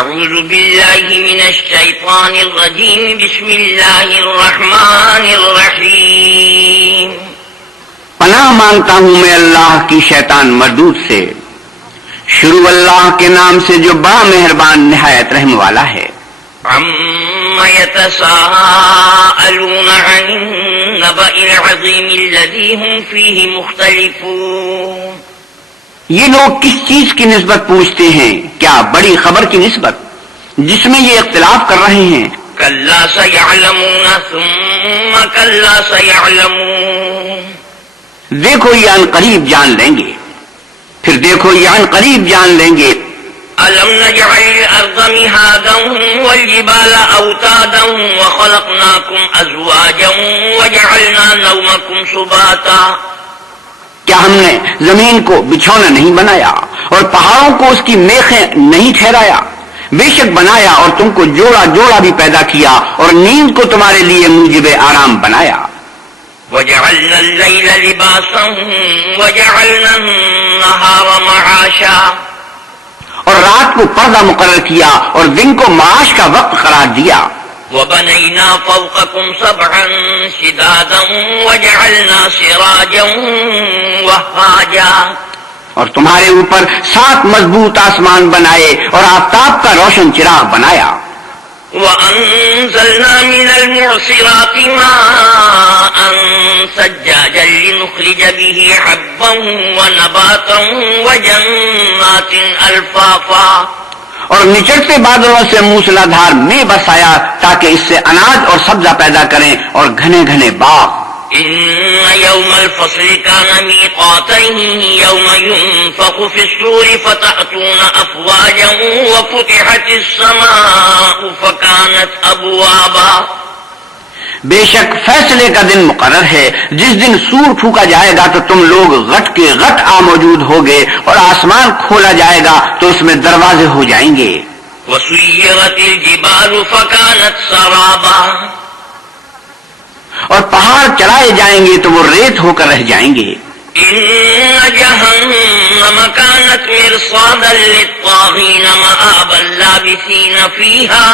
اعوذ باللہ من الشیطان الرجیم بسم اللہ الرحمن الرحیم پناہ مانگتا ہوں میں اللہ کی شیطان مردود سے، شروع اللہ کے نام سے جو بڑا مہربان نہایت رحم والا ہے۔ عما يتساءلون عن النبأ العظیم الذی هم فیہ مختلفون، یہ لوگ کس چیز کی نسبت پوچھتے ہیں؟ کیا بڑی خبر کی نسبت جس میں یہ اختلاف کر رہے ہیں؟ کلا سیعلمون ثم کلا سیعلمون، دیکھو یہ عن قریب جان لیں گے، پھر دیکھو یہ عن قریب جان لیں گے۔ ألم نجعل الأرض مهادا والجبال أوتادا وخلقناكم أزواجا وجعلنا نومكم سباتا، کیا ہم نے زمین کو بچھونا نہیں بنایا اور پہاڑوں کو اس کی میخیں نہیں ٹھہرایا؟ بے شک بنایا اور تم کو جوڑا جوڑا بھی پیدا کیا اور نیند کو تمہارے لیے موجب آرام بنایا۔ وجعلنا الليل لباسا وجعلنا النهار معاشا، اور رات کو پردہ مقرر کیا اور دن کو معاش کا وقت قرار دیا۔ وبنينا فوقكم سبعا شدادا وجعلنا سراجا وهاجا، اور تمہارے اوپر 7 مضبوط آسمان بنائے اور آفتاب کا روشن چراغ بنایا۔ وأنزلنا من المعصرات ماء ثجاجا لنخرج به حبا ونباتا وجنات ألفافا، اور نچڑتے بادلوں سے موسلا دھار میں برسایا تاکہ اس سے اناج اور سبزہ پیدا کریں اور گھنے گھنے باغ۔ إن يوم الفصل كان ميقاتا يوم ينفخ في الصور فتأتون أفواجا وفتحت السماء فكانت أبوابا، بے شک فیصلے کا دن مقرر ہے، جس دن سور پھونکا جائے گا تو تم لوگ غٹ کے غٹ آ موجود ہوگے اور آسمان کھولا جائے گا تو اس میں دروازے ہو جائیں گے۔ وسيرت الجبال فكانت سرابا، اور پہاڑ چلائے جائیں گے تو وہ ریت ہو کر رہ جائیں گے۔ إن جهنم كانت مرصادا للطاغين مآبا لابثين فيها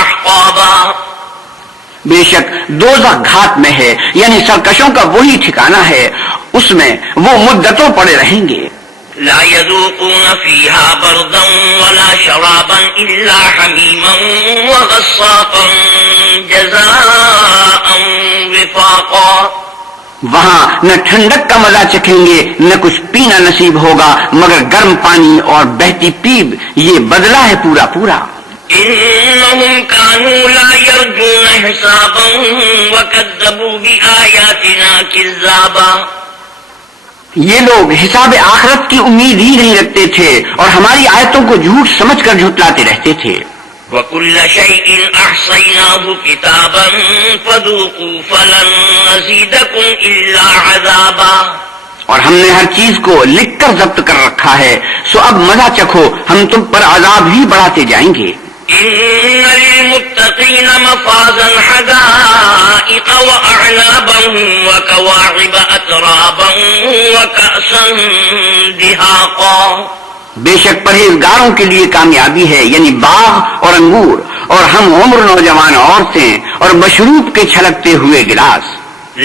أحقابا، بے شک دوزخ گھات میں ہے، یعنی سرکشوں کا وہی ٹھکانہ ہے، اس میں وہ مدتوں پڑے رہیں گے۔ لا يذوقون فيها بردا ولا شرابا إلا حميما وغساقا جزاء وفاقا، وہاں نہ ٹھنڈک کا مزہ چکھیں گے نہ کچھ پینا نصیب ہوگا مگر گرم پانی اور بہتی پیپ، یہ بدلہ ہے پورا پورا۔ إنهم كانوا لا يرجون حسابا وكذبوا بآياتنا كذابا، یہ لوگ حساب آخرت کی امید ہی نہیں رکھتے تھے اور ہماری آیتوں کو جھوٹ سمجھ کر جھٹلاتے رہتے تھے۔ وكل شيء أحصيناه كتابا فذوقوا فلن نزيدكم إلا عذابا، اور ہم نے ہر چیز کو لکھ کر ضبط کر رکھا ہے، سو اب مزہ چکھو، ہم تم پر عذاب ہی بڑھاتے جائیں گے۔ إن للمتقين مفازا حدائق وأعنابا وكواعب أترابا وكأسا دهاقا، بے شک پرہیزگاروں کے لیے کامیابی ہے، یعنی باغ اور انگور اور ہم عمر نوجوان عورتیں اور مشروب کے چھلکتے ہوئے گلاس۔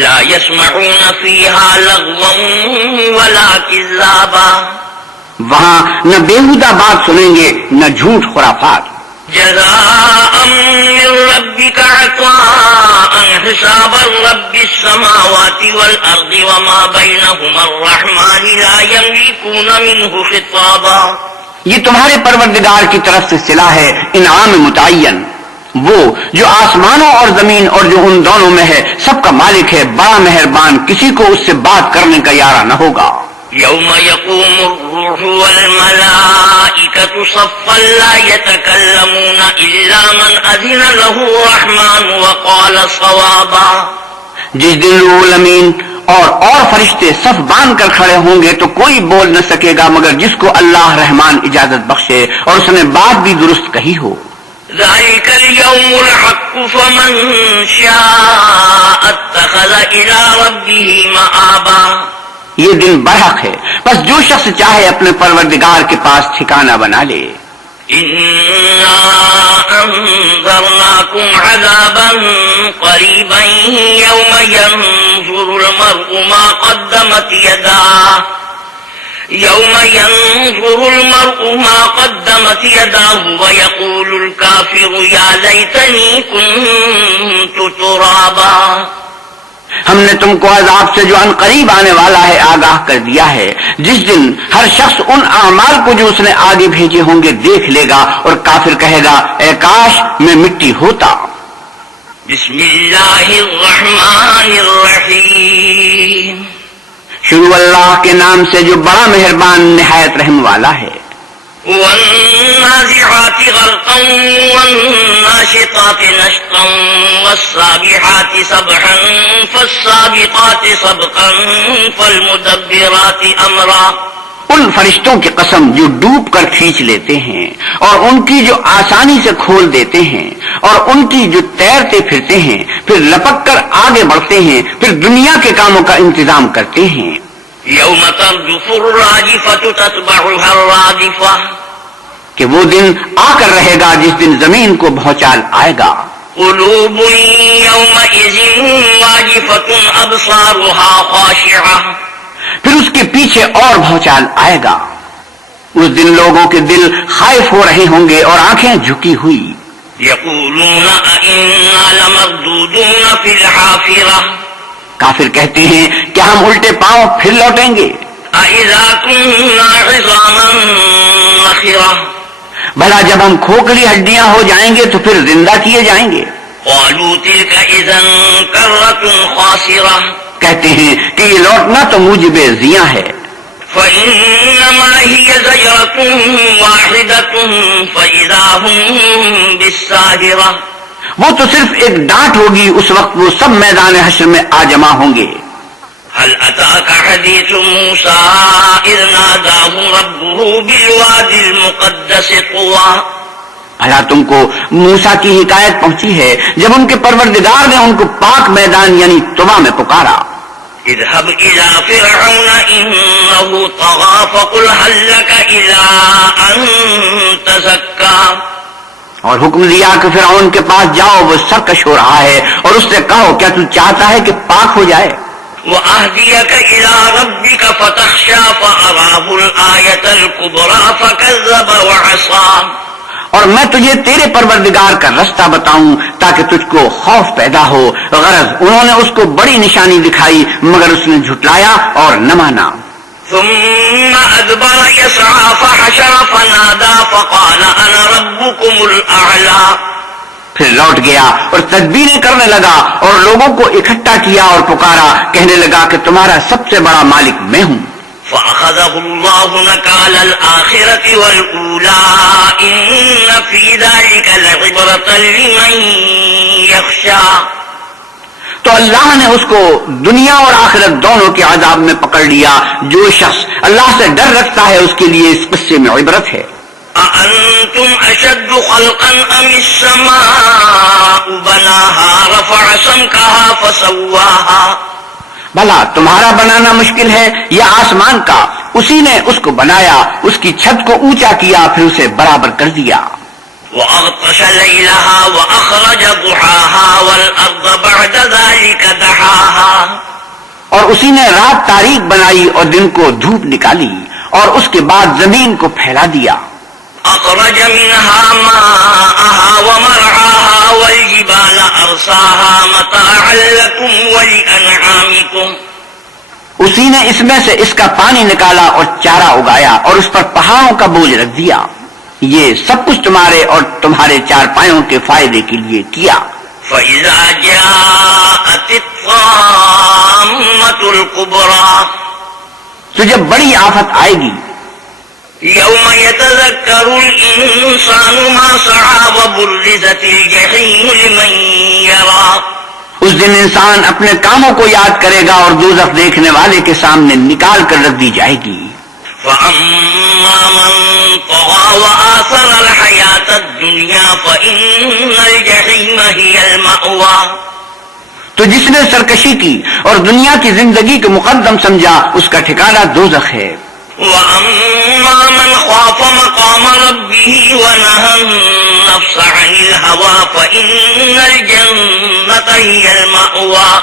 لا يسمعون فيها لغوا ولا كذابا، وہاں نہ بیہودہ بات سنیں گے نہ جھوٹ خرافات۔ جزاء من ربك عطاء حسابا رب السماوات والأرض وما بينهما الرحمن لا يملكون منه خطابا، یہ تمہارے پروردگار کی طرف سے صلہ ہے انعام متعین، وہ جو آسمانوں اور زمین اور جو ان دونوں میں ہے سب کا مالک ہے، بڑا مہربان، کسی کو اس سے بات کرنے کا یارہ نہ ہوگا۔ يوم يقوم الروح والملائكة صفا لا يتكلمون إلا من أذن له الرحمن وقال صوابا، جس دن روح الامین اور فرشتے صف باندھ کر کھڑے ہوں گے تو کوئی بول نہ سکے گا مگر جس کو اللہ رحمان اجازت بخشے اور اس نے بات بھی درست کہی ہو۔ ذلك اليوم الحق فمن شاء اتخذ إلى ربه مآبا، یہ دن برحق ہے، بس جو شخص چاہے اپنے پروردگار کے پاس ٹھکانہ بنا لے۔ إنا أراكم عذابا قريبا يوم ينظر المرء ما قدمت يداه ويقول الكافر يا ليتني كنت ترابا. ہم نے تم کو عذاب سے جو ان قریب آنے والا ہے آگاہ کر دیا ہے، جس دن ہر شخص ان اعمال کو جو اس نے آگے بھیجے ہوں گے دیکھ لے گا اور کافر کہے گا اے کاش میں مٹی ہوتا. بسم اللہ الرحمن الرحیم. شروع اللہ کے نام سے جو بڑا مہربان نہایت رحم والا ہے. والنازعات غرقا والناشطات نشطا والسابحات سبحا فالسابقات سبقا فالمدبرات امرا. ان فرشتوں کی قسم جو ڈوب کر کھینچ لیتے ہیں اور ان کی جو آسانی سے کھول دیتے ہیں اور ان کی جو تیرتے پھرتے ہیں پھر لپک کر آگے بڑھتے ہیں پھر دنیا کے کاموں کا انتظام کرتے ہیں. یوم ترجف الراجفة تتبعها الرادفة. کہ وہ دن آ کر رہے گا جس دن زمین کو بھونچال آئے گا. قلوب يومئذ واجفة أبصارها خاشعة. پھر اس کے پیچھے اور بھونچال آئے گا. اس دن لوگوں کے دل خائف ہو رہے ہوں گے اور آنکھیں جھکی ہوئی. يقولون أئنا لمردودون في الحافرة. کافر کہتے ہیں کیا ہم الٹے پاؤں پھر لوٹیں گے؟ أإذا كنا عظاما نخرة. بھلا جب ہم کھوکھلی ہڈیاں ہو جائیں گے تو پھر زندہ کیے جائیں گے. قالوا تلك إذا كرة خاسرة. کہتے ہیں کہ یہ لوٹنا تو موجب زیاں ہے. فإنما هي زجرة واحدة فإذا هم بالساهرة. وہ تو صرف ایک ڈانٹ ہوگی، اس وقت وہ سب میدان حشر میں آ جمع ہوں گے. هل أتاك حديث موسى إذ ناداه ربه بالواد المقدس طوى. بھلا تم کو موسیٰ کی حکایت پہنچی ہے جب ان کے پروردگار نے ان کو پاک میدان یعنی طویٰ میں پکارا. اذهب إلى فرعون إنه طغى فقل هل لك إلى أن تزكى. اور حکم دیا کہ فرعون کے پاس جاؤ، وہ سرکش ہو رہا ہے، اور اس سے کہو کیا تو چاہتا ہے کہ پاک ہو جائے. وأهديك إلى ربك فتخشى فأراه الآية الكبرى فكذب وعصى. اور میں تجھے تیرے پروردگار کا رستہ بتاؤں تاکہ تجھ کو خوف پیدا ہو. غرض انہوں نے اس کو بڑی نشانی دکھائی مگر اس نے جھٹلایا اور نہ مانا. ثم أدبر يسعى فحشر فنادى فقال أنا ربكم الأعلى. پھر لوٹ گیا اور تدبیریں کرنے لگا اور لوگوں کو اکٹھا کیا اور پکارا، کہنے لگا کہ تمہارا سب سے بڑا مالک میں ہوں. فأخذه الله نكال الآخرة والأولى إن في ذلك لعبرة لمن يخشى. تو اللہ نے اس کو دنیا اور آخرت دونوں کے عذاب میں پکڑ لیا. جو شخص اللہ سے ڈر رکھتا ہے اس کے لیے اس قصے میں عبرت ہے. أأنتم أشد خلقا أم السماء بناها رفع سمكها فسواها. بھلا تمہارا بنانا مشکل ہے یا آسمان کا؟ اسی نے اس کو بنایا، اس کی چھت کو اونچا کیا پھر اسے برابر کر دیا. وأغطش ليلها وأخرج ضحاها والأرض بعد ذلك دحاها. اور اسی نے رات تاریک بنائی اور دن کو دھوپ نکالی اور اس کے بعد زمین کو پھیلا دیا. أخرج منها ماءها ومرعاها والجبال أرساها متاعا لكم ولأنعامكم. اسی نے اس میں سے اس کا پانی نکالا اور چارہ اگایا اور اس پر پہاڑوں کا بوجھ رکھ دیا. یہ سب کچھ تمہارے اور تمہارے چار پایوں کے فائدے کے لیے کیا. فإذا جاءت الطامة الكبرى. تو جب بڑی آفت آئے گی، يوم يتذكر الإنسان ما سعى وبرزت الجحيم لمن يرى. اس دن انسان اپنے کاموں کو یاد کرے گا اور دوزخ دیکھنے والے کے سامنے نکال کر رکھ دی جائے گی. فأما من طغى وآثر الحياة الدنيا فإن الجحيم هي المأوى. تو جس نے سرکشی کی اور دنیا کی زندگی کو مقدم سمجھا اس کا ٹھکانہ دوزخ ہے. وَأَمَّا مَنْ خَافَ مَقَامَ رَبِّهِ وَنَهَى النَّفْسَ عَنِ الْهَوَى فَإِنَّ الْجَنَّةَ هِيَ الْمَأْوَى.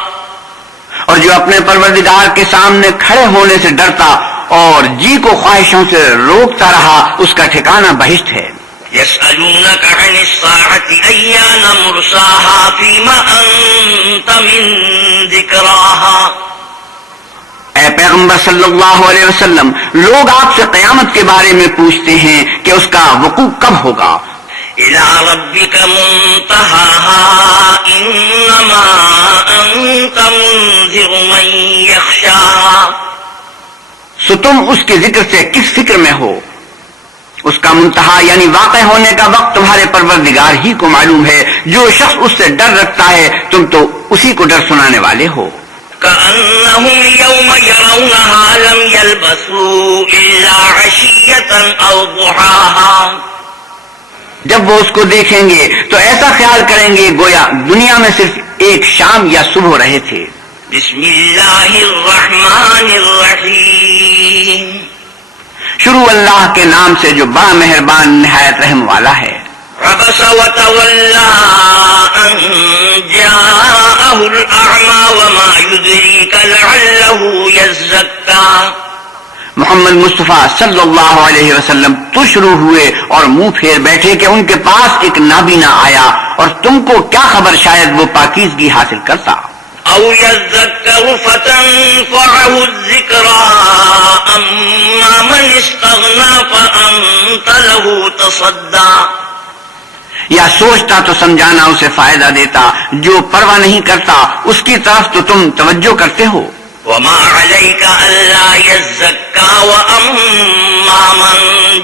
اور جو اپنے پروردگار کے سامنے کھڑے ہونے سے ڈرتا اور جی کو خواہشوں سے روکتا رہا اس کا ٹھکانہ بہشت ہے. يَسْأَلُونَكَ عَنِ السَّاعَةِ أَيَّانَ مُرْسَاهَا فِيمَ أَنْتَ مِنْ ذِكْرَاهَا. اے پیغمبر صلی اللہ علیہ وسلم، لوگ آپ سے قیامت کے بارے میں پوچھتے ہیں کہ اس کا وقوع کب ہوگا. إِلَى رَبِّكَ مُنْتَهَاهَا إِنَّمَا أَنْتَ مُنْذِرُ مَنْ يَخْشَاهَا. سو تم اس کے ذکر سے کس فکر میں ہو؟ اس کا منتہا یعنی واقع ہونے کا وقت تمہارے پروردگار ہی کو معلوم ہے. جو شخص اس سے ڈر رکھتا ہے تم تو اسی کو ڈر سنانے والے ہو. كَأَنَّهُمْ يَوْمَ يَرَوْنَهَا لَمْ يَلْبَثُوا إِلَّا عَشِيَّةً أَوْ ضُحَاهَا. جب وہ اس کو دیکھیں گے تو ایسا خیال کریں گے گویا دنیا میں صرف ایک شام یا صبح رہے تھے. بسم اللہ الرحمن الرحیم. شروع اللہ کے نام سے جو بڑا مہربان نہایت رحم والا ہے. عبس وتولى أن جاءه الأعمى وما يدريك لعله يزكى. محمد مصطفیٰ صلی اللہ علیہ وسلم تو شروع ہوئے اور منہ پھیر بیٹھے کہ ان کے پاس ایک نابینا آیا اور تم کو کیا خبر شاید وہ پاکیزگی حاصل کرتا. او يذكر فتنفعه الذكرى اما من استغنى فأنت له تصدى. یا سوچتا تو سمجھانا اسے فائدہ دیتا، جو پرواہ نہیں کرتا اس کی طرف تو تم توجہ کرتے ہو. وما عليك ألا يزكى وأما من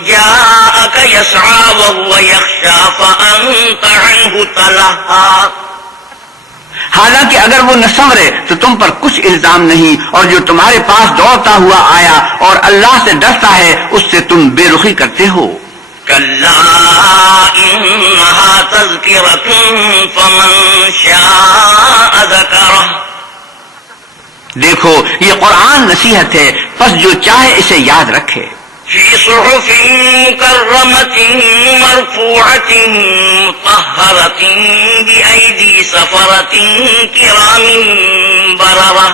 جاءك يسعى وهو يخشى فأنت عنه تلهى. حالانکہ اگر وہ نہ سنورے تو تم پر کچھ الزام نہیں، اور جو تمہارے پاس دوڑتا ہوا آیا اور اللہ سے ڈرتا ہے اس سے تم بے رخی کرتے ہو. كلا إنها تذكرة فمن شاء ذكره. دیکھو یہ قرآن نصیحت ہے، پس جو چاہے اسے یاد رکھے. في صحف مكرمة مرفوعة مطهرة بأيدي سفرة كرام بررة.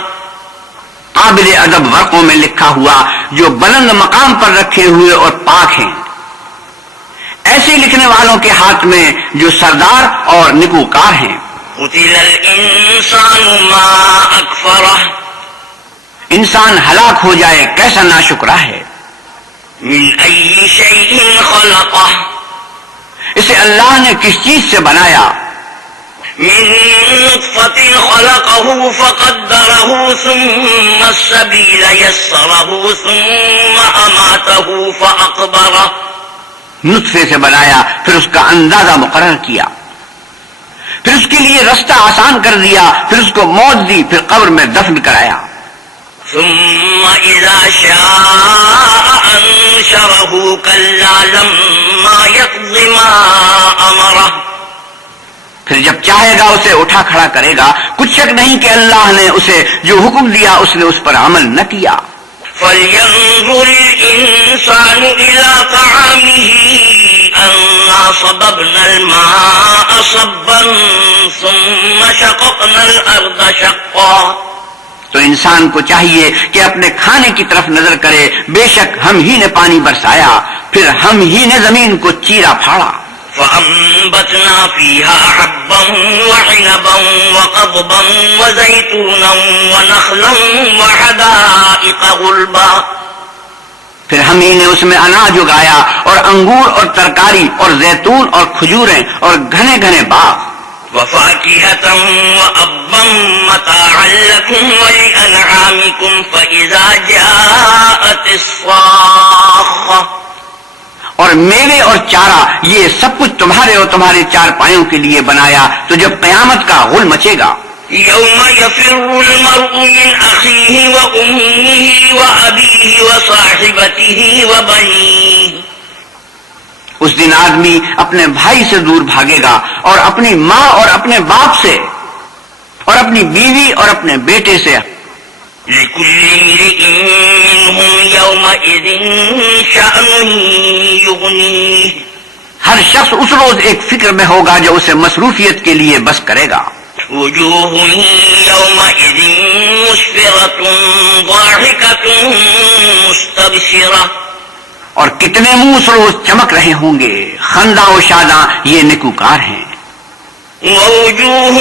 قابل ادب ورقوں میں لکھا ہوا جو بلند مقام پر رکھے ہوئے اور پاک ہیں، ایسے لکھنے والوں کے ہاتھ میں جو سردار اور نکوکار ہیں. قتل الإنسان ما أكفره. انسان ہلاک ہو جائے کیسا ناشکرا ہے. من أي شيء خلقه. اسے اللہ نے کس چیز سے بنایا؟ من نطفة خلقه فقدره ثم السبيل يسره ثم أماته فأقبره. نطفے سے بنایا، پھر اس کا اندازہ مقرر کیا، پھر اس کے لیے رستہ آسان کر دیا، پھر اس کو موت دی، پھر قبر میں دفن کرایا. ثم إذا شاء أنشره كلا لما يقض ما أمره. پھر جب چاہے گا اسے اٹھا کھڑا کرے گا. کچھ شک نہیں کہ اللہ نے اسے جو حکم دیا اس نے اس پر عمل نہ کیا. فلينظر الإنسان إلى طعامه أنا صببنا الماء صبا ثم شققنا الأرض شقا. تو انسان کو چاہیے کہ اپنے کھانے کی طرف نظر کرے. بے شک ہم ہی نے پانی برسایا، پھر ہم ہی نے زمین کو چیرا پھاڑا. فأنبتنا فيها حبا وعنبا وقضبا وزيتونا ونخلا وحدائق غلبا. پھر ہم ہی نے اس میں اناج اگایا اور انگور اور ترکاری اور زیتون اور کھجوریں اور گھنے گھنے باغ. وفاكهة وأبا متاعا لكم ولأنعامكم فإذا جاءت الصاخة. اور میوے اور چارہ یہ سب کچھ تمہارے اور تمہارے چار پایوں کے لیے بنایا. تو جب قیامت کا غل مچے گا، يوم يفر المرء من أخيه وأمه وأبيه وصاحبته وبنيه. اس دن آدمی اپنے بھائی سے دور بھاگے گا اور اپنی ماں اور اپنے باپ سے اور اپنی بیوی اور اپنے بیٹے سے لكل امرئ منهم يومئذ شأن يغنيه ہر شخص اس روز ایک فکر میں ہوگا جو اسے مصروفیت کے لیے بس کرے گا. وجوه يومئذ مسفرة ضاحكة مستبشرة اور کتنے منہ اس روز چمک رہے ہوں گے، خنداں و شاداں یہ نیکوکار ہیں. ووجوه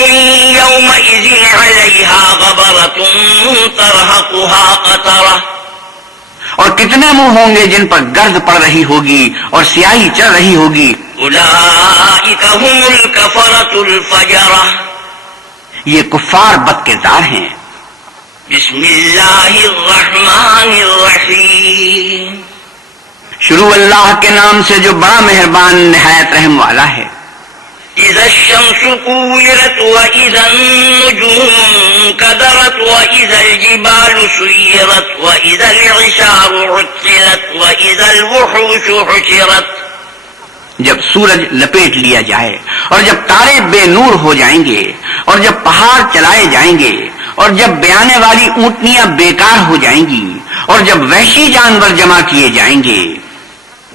يومئذ عليها غبرة ترهقها قترة اور کتنے منہ ہوں گے جن پر گرد پڑ رہی ہوگی اور سیاہی چڑھ رہی ہوگی. أولئك هم الكفرة الفجرة یہ کفار بد کردار ہیں. بسم الله الرحمن الرحيم شروع اللہ کے نام سے جو بڑا مہربان نہایت رحم والا ہے. إذا الشمس كورت وإذا النجوم كدرت وإذا الجبال سيرت وإذا العشار عطلت وإذا الوحوش حشرت جب سورج لپیٹ لیا جائے اور جب تارے بے نور ہو جائیں گے اور جب پہاڑ چلائے جائیں گے اور جب بیانے والی اونٹنیاں بیکار ہو جائیں گی اور جب وحشی جانور جمع کیے جائیں گے.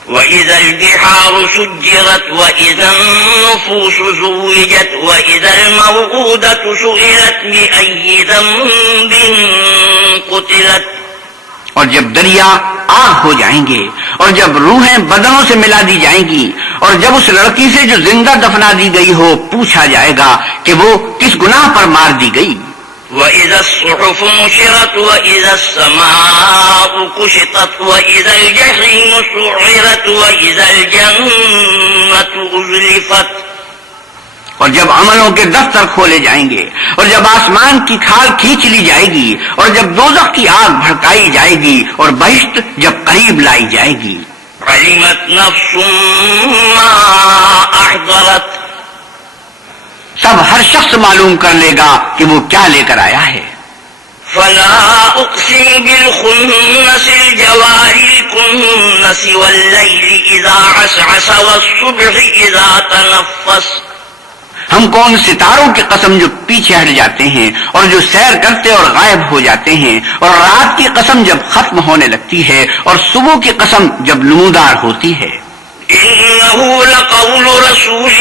وَإِذَا الْبِحَارُ سُجِّرَتْ وَإِذَا النُّفُوسُ زُوِّجَتْ وَإِذَا الْمَوْءُودَةُ سُئِلَتْ بِأَيِّ ذَنبٍ قُتِلَتْ اور جب دریا آگ ہو جائیں گے اور جب روحیں بدنوں سے ملا دی جائیں گی اور جب اس لڑکی سے جو زندہ دفنا دی گئی ہو پوچھا جائے گا کہ وہ کس گناہ پر مار دی گئی. وَإِذَا الصُّحُفُ نُشِرَتْ وَإِذَا السَّمَاءُ كُشِطَتْ وَإِذَا الْجَحِيمُ سُعِّرَتْ وَإِذَا الْجَنَّةُ أُزْلِفَتْ اور جب عملوں کے دفتر کھولے جائیں گے اور جب آسمان کی کھال کھینچ لی جائے گی اور جب دوزخ کی آگ بھڑکائی جائے گی اور بہشت جب قریب لائی جائے گی. عَلِمَتْ نَفْسٌ مَّا أَحْضَرَتْ سب ہر شخص معلوم کر لے گا کہ وہ کیا لے کر آیا ہے. فَلَا أُقْسِمُ بِالْخُنَّسِ الْجَوَارِ الْكُنَّسِ وَاللَّيْلِ إِذَا عَسْعَسَ وَالصُّبْحِ إِذَا تَنَفَّسَ ہم کون ستاروں کی قسم جو پیچھے ہٹ جاتے ہیں اور جو سیر کرتے اور غائب ہو جاتے ہیں، اور رات کی قسم جب ختم ہونے لگتی ہے اور صبح کی قسم جب نمودار ہوتی ہے. إِنَّهُ لَقَوْلُ رَسُولٍ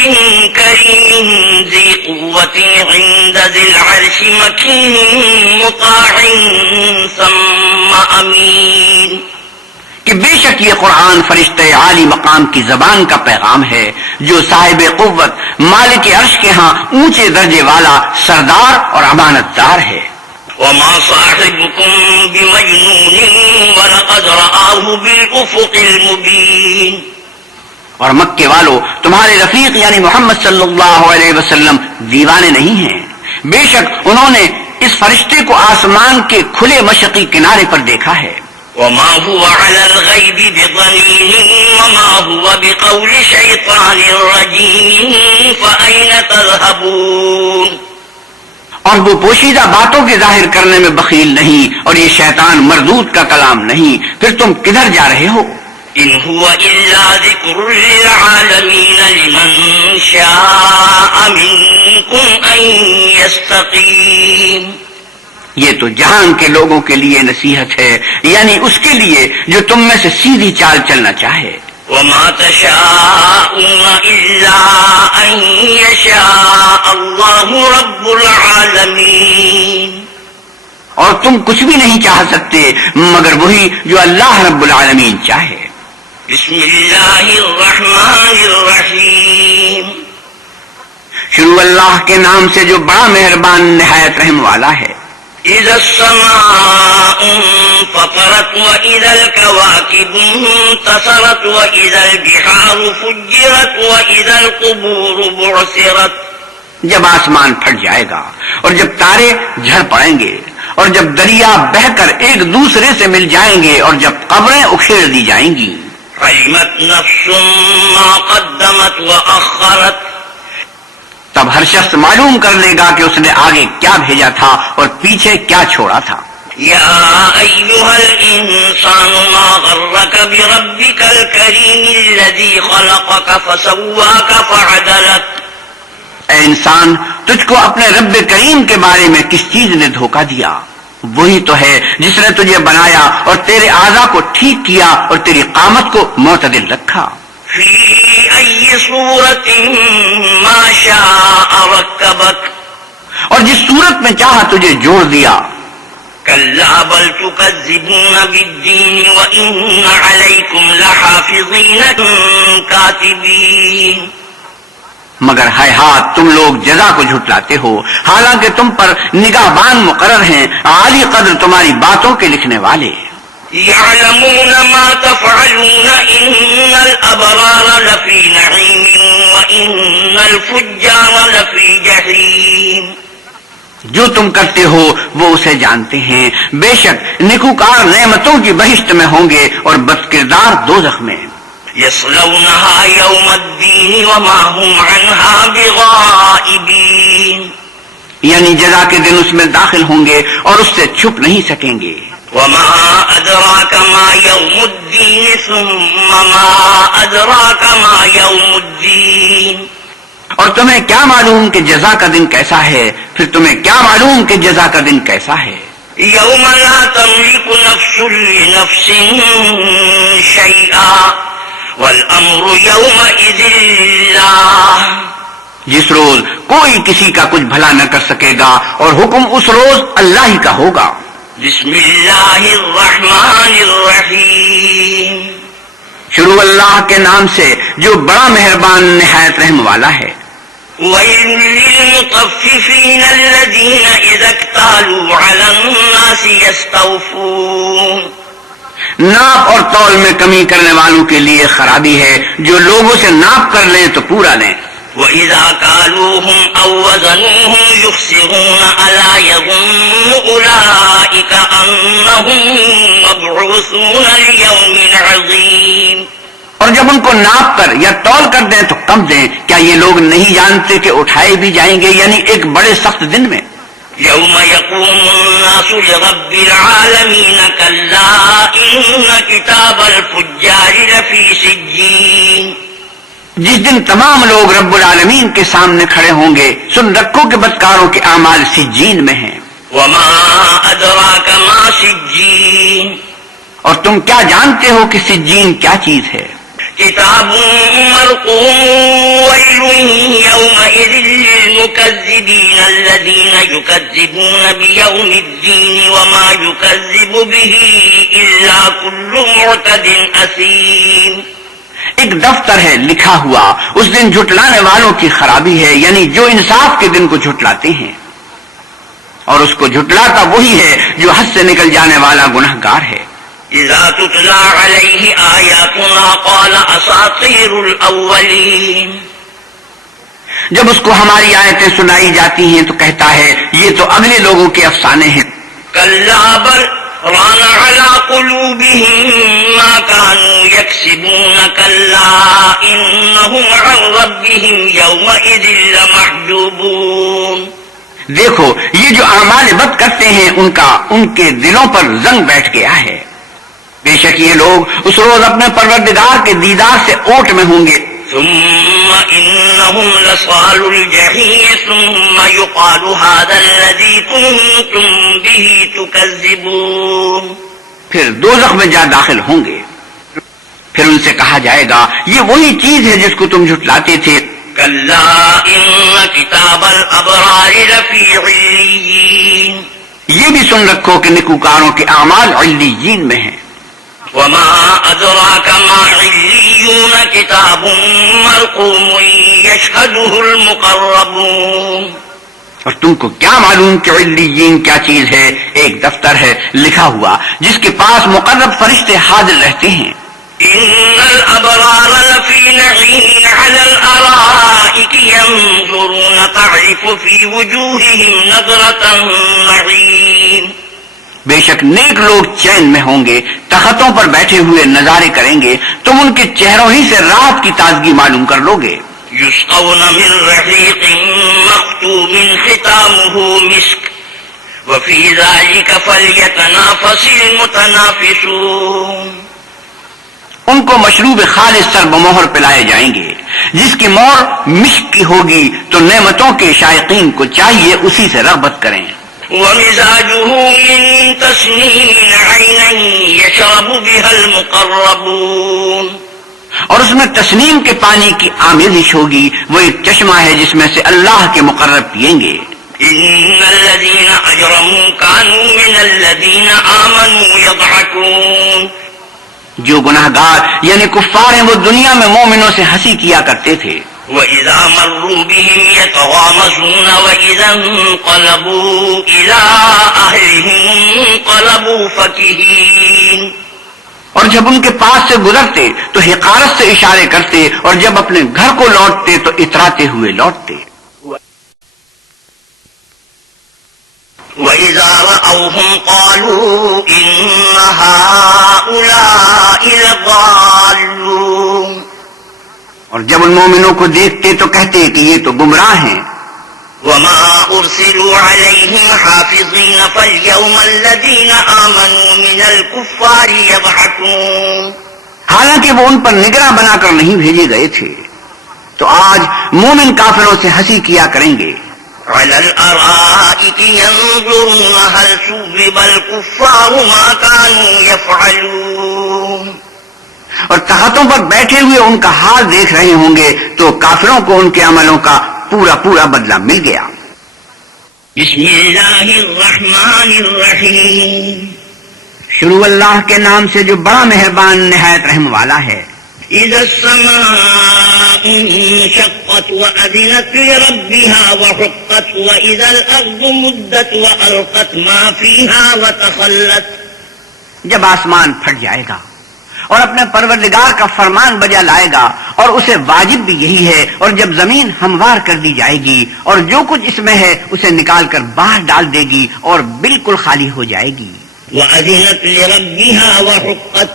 كَرِيمٍ ذِي قُوَّةٍ عِندَ ذِي الْعَرْشِ مَكِينٍ مُطَاعٍ ثَمَّ أَمِينٍ کہ بے شک یہ قرآن فرشتہ عالی مقام کی زبان کا پیغام ہے جو صاحب قوت مالک عرش کے ہاں اونچے درجے والا سردار اور امانت دار ہے. وَمَا صَاحِبُكُم بِمَجْنُونٍ وَلَقَدْ رَآهُ بِالْأُفُقِ الْمُبِينِ اور مکے والو تمہارے رفیق یعنی محمد صلی اللہ علیہ وسلم دیوانے نہیں ہیں، بے شک انہوں نے اس فرشتے کو آسمان کے کھلے مشرقی کنارے پر دیکھا ہے. وَمَا هُوَ عَلَى الْغَيْبِ بِضَنِينٍ وَمَا هُوَ بِقَوْلِ شَيْطَانٍ رَجِيمٍ فَأَيْنَ تَذْهَبُونَ اور وہ پوشیدہ باتوں کے ظاہر کرنے میں بخیل نہیں اور یہ شیطان مردود کا کلام نہیں، پھر تم کدھر جا رہے ہو؟ إِنْ هُوَ إِلَّا ذِكْرٌ لِّلْعَالَمِينَ لِمَن شَاءَ مِنكُمْ أَن يَسْتَقِيمَ یہ تو جہان کے لوگوں کے لیے نصیحت ہے، یعنی اس کے لیے جو تم میں سے سیدھی چال چلنا چاہے. وَمَا تَشَاءُونَ إِلَّا أَن يَشَاءَ اللَّهُ رَبُّ الْعَالَمِينَ اور تم کچھ بھی نہیں چاہ سکتے مگر وہی جو اللہ رب العالمین چاہے. بسم اللہ الرحمن الرحیم شروع اللہ کے نام سے جو بڑا مہربان نہایت رحم والا ہے. اذا السماء انفطرت واذا الكواكب انتصرت واذا البحار فجرت واذا القبور بعثرت جب آسمان پھٹ جائے گا اور جب تارے جھڑ پڑیں گے اور جب دریا بہہ کر ایک دوسرے سے مل جائیں گے اور جب قبریں اکھیڑ دی جائیں گی. علمت نفس ما قدمت واخرت تب ہر شخص معلوم کر لے گا کہ اس نے آگے کیا بھیجا تھا اور پیچھے کیا چھوڑا تھا. یا ایھا الانسان ما غرک بربک الکریم الذی خلقک فسواک فعدلک اے انسان، تجھ کو اپنے رب کریم کے بارے میں کس چیز نے دھوکہ دیا؟ وہی تو ہے جس نے تجھے بنایا اور تیرے اعضاء کو ٹھیک کیا اور تیری قامت کو معتدل رکھا. فی ای صورت ما شاء رکبک، اور جس صورت میں چاہا تجھے جوڑ دیا. کلا بل تکذبون بالدین وان علیکم لحافظین کاتبین، مگر ہے ہاتھ تم لوگ جزا کو جھٹلاتے ہو، حالانکہ تم پر نگہبان مقرر ہیں، عالی قدر تمہاری باتوں کے لکھنے والے. یعلمون ما تفعلون ان الابرار لفی نعیم وان الفجار لفی جحیم، جو تم کرتے ہو وہ اسے جانتے ہیں، بے شک نیکوکار نعمتوں کی بہشت میں ہوں گے اور بدکردار دوزخ میں. یصلونها یوم الدین وما هم عنها بغائبین، یعنی جزا کے دن اس میں داخل ہوں گے اور اس سے چھپ نہیں سکیں گے. وما ادراک ما یوم الدین ثم ما ادراک ما یوم الدین، اور تمہیں کیا معلوم کہ جزا کا دن کیسا ہے، پھر تمہیں کیا معلوم کہ جزا کا دن کیسا ہے. یوم لا تملک نفس لنفس شیئا والامر یومئذ للہ، جس روز کوئی کسی کا کچھ بھلا نہ کر سکے گا اور حکم اس روز اللہ ہی کا ہوگا. بسم اللہ الرحمن الرحیم، شروع اللہ کے نام سے جو بڑا مہربان نہایت رحم والا ہے. ویل للمطففین الذین اذا اکتالوا علی الناس یستوفون، ناپ اور تول میں کمی کرنے والوں کے لیے خرابی ہے جو لوگوں سے ناپ کر لیں تو پورا لیں. وَإِذَا كَالُوهُمْ أَوْ وَّزَنُوهُمْ يُخْسِرُونَ أَلَا يَظُنُّ أُولَئِكَ أَنَّهُمْ مَبْعُوثُونَ لِيَوْمٍ عَظِيمٍ، اور جب ان کو ناپ کر یا تول کر دیں تو کم دیں، کیا یہ لوگ نہیں جانتے کہ اٹھائے بھی جائیں گے، یعنی ایک بڑے سخت دن میں. يَوْمَ يَقُومُ النَّاسُ لِرَبِّ الْعَالَمِينَ كَلَّا إِنَّ كِتَابَ الْفُجَّارِ لَفِي سِجِّينٍ، جس دن تمام لوگ رب العالمین کے سامنے کھڑے ہوں گے، سن رکھو کہ بدکاروں کے اعمال سجین میں ہیں. وَمَا أَدْرَاكَ مَا سِجِّينٌ، اور تم کیا جانتے ہو کہ سجین کیا چیز ہے. کتاب مرقوم ویل یومئذ للمکذبین الذین یکذبون بیوم الدین وما یکذب به الا کل معتد اثیم، ایک دفتر ہے لکھا ہوا، اس دن جھٹلانے والوں کی خرابی ہے، یعنی جو انصاف کے دن کو جھٹلاتے ہیں، اور اس کو جھٹلاتا وہی ہے جو حد سے نکل جانے والا گنہگار ہے. اذا تتلا علیہ آیاتنا قال اساطیر الاولین، جب اس کو ہماری آیتیں سنائی جاتی ہیں تو کہتا ہے یہ تو اگلے لوگوں کے افسانے ہیں. کلا بل ران على قلوبهم ما كانوا يكسبون كلا انهم عن ربهم يومئذ لمحجوبون، دیکھو یہ جو اعمال بد کرتے ہیں ان کے دلوں پر زنگ بیٹھ گیا ہے. بے شک یہ لوگ اس روز اپنے پروردگار کے دیدار سے اوٹ میں ہوں گے. ثم انهم لصال الجحیم ثم يقال هذا الذي كنتم به تكذبون، پھر دوزخ میں جا داخل ہوں گے، پھر ان سے کہا جائے گا یہ وہی چیز ہے جس کو تم جھٹلاتے تھے. کلا ان کتاب الابرار لفی علیین، یہ بھی سن رکھو کہ نیکوکاروں کے اعمال علیین میں ہیں. وما ادراک ما علیون کتاب مرقوم یشہدہ المقربون، اور تم کو کیا معلوم کہ علیین کیا چیز ہے؟ ایک دفتر ہے لکھا ہوا جس کے پاس مقرب فرشتے حاضر رہتے ہیں. ان الابرار لفی نعیم علی الارائک ینظرون تعرف فی وجوہہم نظرۃ النعیم، بے شک نیک لوگ چین میں ہوں گے، تختوں پر بیٹھے ہوئے نظارے کریں گے، تم ان کے چہروں ہی سے راحت کی تازگی معلوم کر لو گے. یسقون من رحیق مختوم ختامہ مسک وفی ذلک فلیتنافس المتنافسون، ان کو مشروب خالص سر بمہر پلائے جائیں گے جس کی مہر مشک کی ہوگی، تو نعمتوں کے شائقین کو چاہیے اسی سے رغبت کریں. ومزاجه من تسنيم عينا يشرب بها المقربون، اور اس میں تسنیم کے پانی کی آمیزش ہوگی، وہ ایک چشمہ ہے جس میں سے اللہ کے مقرب پئیں گے۔ إن الذين أجرموا كانوا من الذين آمنوا يضحكون، جو گناہ گار یعنی کفار ہیں وہ دنیا میں مومنوں سے ہنسی کیا کرتے تھے۔ وَإِذَا مَرُّوا بِهِمْ يَتَغَامَزُونَ وَإِذَا انقَلَبُوا إِلَىٰ أَهْلِهِمْ انقَلَبُوا فَكِهِينَ، اور جب ان کے پاس سے گزرتے تو حقارت سے اشارے کرتے، اور جب اپنے گھر کو لوٹتے تو اتراتے ہوئے لوٹتے۔ وَإِذَا رَأَوْهُمْ قَالُوا إِنَّ هَٰؤُلَاءِ لَضَالُّونَ، اور جب ان مومنوں کو دیکھتے تو کہتے کہ یہ تو گمراہ ہیں۔ وَمَا أُرْسِلُوا عَلَيْهِمْ حَافِظِينَ فَالْيَوْمَ الَّذِينَ آمَنُوا مِنَ الْكُفَّارِ يَضْحَكُونَ، حالانکہ وہ ان پر نگراں بنا کر نہیں بھیجے گئے تھے، تو آج مومن کافروں سے ہنسی کیا کریں گے۔ عَلَى الْأَرَائِكِ يَنظُرُونَ هَلْ ثُوِّبَ الْكُفَّارُ مَا كَانُوا يَفْعَلُونَ، اور تختوں پر بیٹھے ہوئے ان کا حال دیکھ رہے ہوں گے تو کافروں کو ان کے عملوں کا پورا پورا بدلہ مل گیا۔ بسم اللہ الرحمن الرحیم، شروع اللہ کے نام سے جو بڑا مہربان نہایت رحم والا ہے۔ اذا السماء انشقت وأذنت لربها وحقت وإذا الأرض مدت وألقت ما فيها وتخلت، جب آسمان پھٹ جائے گا اور اپنے پروردگار کا فرمان بجا لائے گا، اور اسے واجب بھی یہی ہے، اور جب زمین ہموار کر دی جائے گی اور جو کچھ اس میں ہے اسے نکال کر باہر ڈال دے گی اور بالکل خالی ہو جائے گی۔ وأذنت لربها وحقت،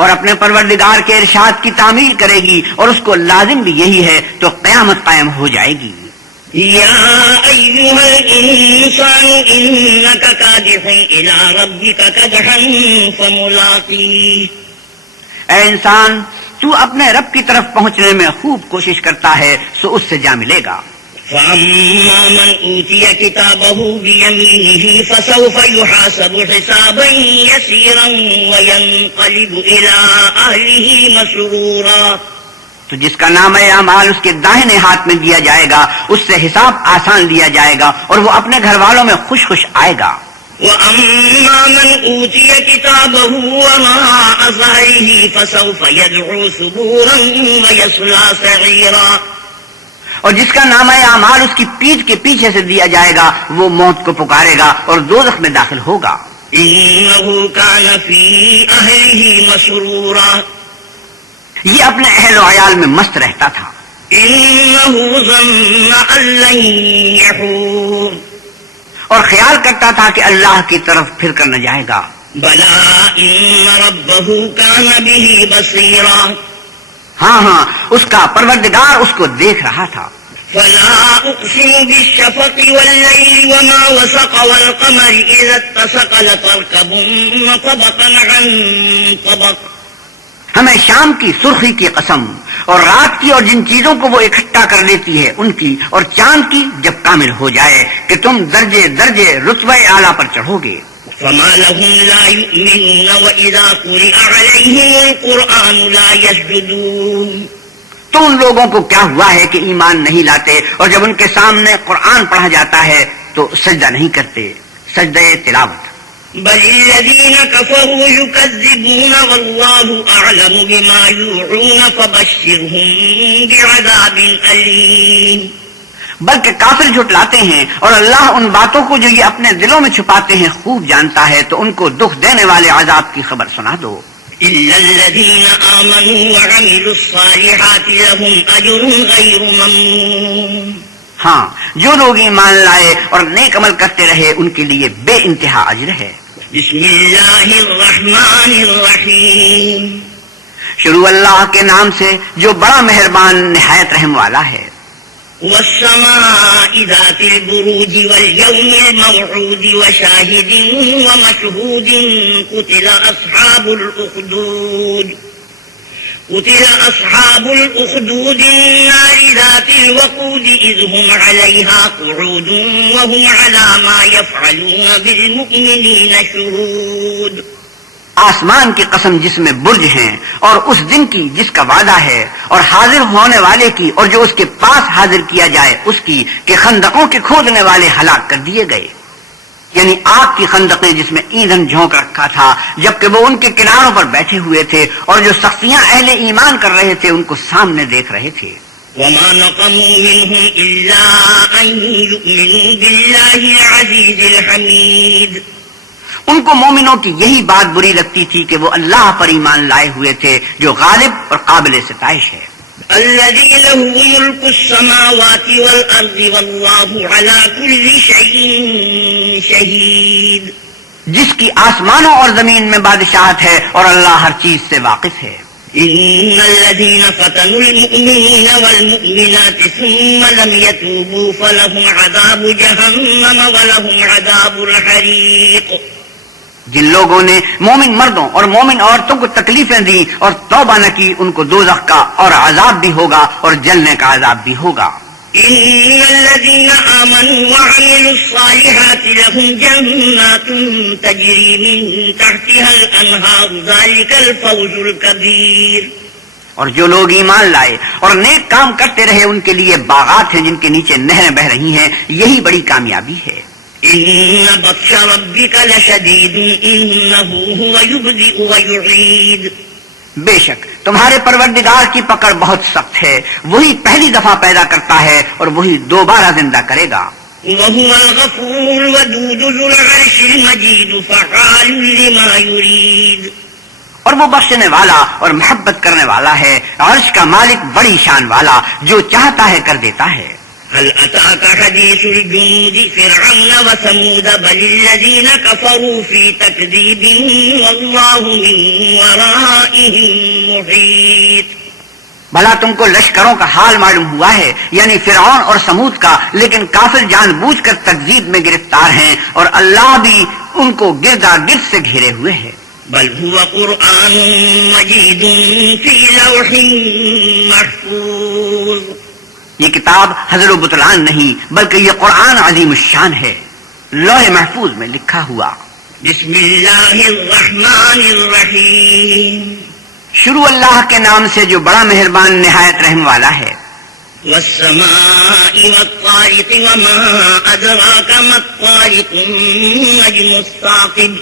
اور اپنے پروردگار کے ارشاد کی تعمیل کرے گی اور اس کو لازم بھی یہی ہے، تو قیامت قائم ہو جائے گی۔ یا ایھا الانسان انک کادح الی ربک کدحا فملاقیہ، اے انسان تو اپنے رب کی طرف پہنچنے میں خوب کوشش کرتا ہے، سو اس سے جا ملے گا۔ فَأَمَّا مَنْ أُوتِيَ كِتَابَهُ بِيَمِينِهِ فَسَوْفَ يُحَاسَبُ حِسَابًا يَسِيرًا وَيَنْقَلِبُ إِلَىٰ أَهْلِهِ مَسْرُورًا، تو جس کا نام اعمال اس کے داہنے ہاتھ میں دیا جائے گا اس سے حساب آسان دیا جائے گا اور وہ اپنے گھر والوں میں خوش خوش آئے گا۔ وَأَمَّا مَنْ أُوتِيَ كِتَابَهُ وَرَاءَ ظَهْرِهِ فَسَوْفَ يَدْعُو ثُبُورًا وَيَصْلَىٰ سَعِيرًا، اور جس کا نام اعمال اس کی پیٹھ کے پیچھے سے دیا جائے گا وہ موت کو پکارے گا اور دوزخ میں داخل ہوگا۔ إِنَّهُ كَانَ فِي أَهْلِهِ مَسْرُورًا، یہ اپنے اہل و عیال میں مست رہتا تھا۔ إِنَّهُ ظَنَّ أَن لَّن يَحُورَ، اور خیال کرتا تھا کہ اللہ کی طرف پھر کر نہ جائے گا۔ بَلَىٰ إِنَّ رَبَّهُ كَانَ بِهِ بَصِيرًا، ہاں اس کا پروردگار اس کو دیکھ رہا تھا۔ فَلَا أُقْسِمُ بِالشَّفَقِ وَاللَّيْلِ وَمَا وَسَقَ وَالْقَمَرِ إِذَا اتَّسَقَ لَتَرْكَبُنَّ طَبَقًا عَن طَبَقٍ، ہمیں شام کی سرخی کی قسم اور رات کی اور جن چیزوں کو وہ اکٹھا کر لیتی ہے ان کی، اور چاند کی جب کامل ہو جائے کہ تم درجے درجے رتبہ اعلیٰ پر چڑھو گے۔ فَمَا لَهُمْ لَا يُؤْمِنُونَ وَإِذَا قُرِئَ عَلَيْهِمُ الْقُرْآنُ لَا يَسْجُدُونَ، تو ان لوگوں کو کیا ہوا ہے کہ ایمان نہیں لاتے اور جب ان کے سامنے قرآن پڑھا جاتا ہے تو سجدہ نہیں کرتے، سجدہ تلاوت۔ بَلِ الَّذِينَ كَفَرُوا يُكَذِّبُونَ وَاللَّهُ أَعْلَمُ بِمَا يُوعُونَ فَبَشِّرْهُم بِعَذَابٍ أَلِيمٍ، بلکہ کافر جھٹلاتے ہیں اور اللہ ان باتوں کو جو یہ اپنے دلوں میں چھپاتے ہیں خوب جانتا ہے، تو ان کو دکھ دینے والے عذاب کی خبر سنا دو۔ إِلَّا الَّذِينَ آمَنُوا وَعَمِلُوا الصَّالِحَاتِ لَهُمْ أَجْرٌ غَيْرُ مَمْنُونٍ، ہاں جو لوگ ایمان لائے اور نیک عمل کرتے رہے ان کے لیے بے انتہا اجر ہے۔ بسم اللہ الرحمن الرحیم، شروع اللہ کے نام سے جو بڑا مہربان نہایت رحم والا ہے۔ والسماء ذات البروج واليوم الموعود وشاهد ومشهود قتل أصحاب الأخدود قتل أصحاب الأخدود النار ذات الوقود إذ هم عليها قعود وهم على ما يفعلون بالمؤمنين شهود. آسمان کی قسم جس میں برج ہیں اور اس دن کی جس کا وعدہ ہے اور حاضر ہونے والے کی اور جو اس کے پاس حاضر کیا جائے اس کی کہ خندقوں کے کھودنے والے ہلاک کر دیے گئے، یعنی آگ کی خندقیں جس میں ایندھن جھونک رکھا تھا جبکہ وہ ان کے کناروں پر بیٹھے ہوئے تھے اور جو سختیاں اہل ایمان کر رہے تھے ان کو سامنے دیکھ رہے تھے. وما نقموا منهم إلا أن يؤمنوا بالله العزيز الحميد. ان کو مومنوں کی یہی بات بری لگتی تھی کہ وہ اللہ پر ایمان لائے ہوئے تھے جو غالب اور قابل ستائش ہے. الذي له ملك السماوات والأرض والله على كل شيء شهيد. جس کی آسمانوں اور زمین میں بادشاہت ہے اور اللہ ہر چیز سے واقف ہے. إن الذين فتنوا المؤمنين والمؤمنات ثم لم يتوبوا فلهم عذاب جهنم ولهم عذاب الحريق. جن لوگوں نے مومن مردوں اور مومن عورتوں کو تکلیفیں دی اور توبہ نہ کی ان کو دوزخ کا اور عذاب بھی ہوگا اور جلنے کا عذاب بھی ہوگا. إن الذين آمنوا وعملوا الصالحات لهم جنات تجري من تحتها الأنهار ذلك الفوز الكبير. اور جو لوگ ایمان لائے اور نیک کام کرتے رہے ان کے لیے باغات ہیں جن کے نیچے نہریں بہ رہی ہیں، یہی بڑی کامیابی ہے. إن بطش ربك لشديد إنه هو يبدئ ويعيد. بے شک تمہارے پروردگار کی پکڑ بہت سخت ہے، وہی پہلی دفعہ پیدا کرتا ہے اور وہی دوبارہ زندہ کرے گا. وهو الغفور الودود ذو العرش المجيد فعال لما يريد. اور وہ بخشنے والا اور محبت کرنے والا ہے، عرش کا مالک بڑی شان والا، جو چاہتا ہے کر دیتا ہے. هل أتاك حديث الجنود فرعون وثمود بل الذين كفروا في تكذيب والله من ورائهم محيط. بھلا تم کو لشکروں کا حال معلوم ہوا ہے، یعنی فرعون اور سمود کا، لیکن کافر جان بوجھ کر تکذیب میں گرفتار ہیں اور اللہ بھی ان کو گردا گرد سے گھیرے ہوئے ہے. بل هو قرآن مجيد في لوح محفوظ. یہ کتاب حضر و بطلان نہیں بلکہ یہ قرآن عظیم الشان ہے، لوح محفوظ میں لکھا ہوا. بسم اللہ الرحمن الرحیم. شروع اللہ کے نام سے جو بڑا مہربان نہایت رحم والا ہے. والسماء والطارق وما أدراك ما الطارق النجم الثاقب.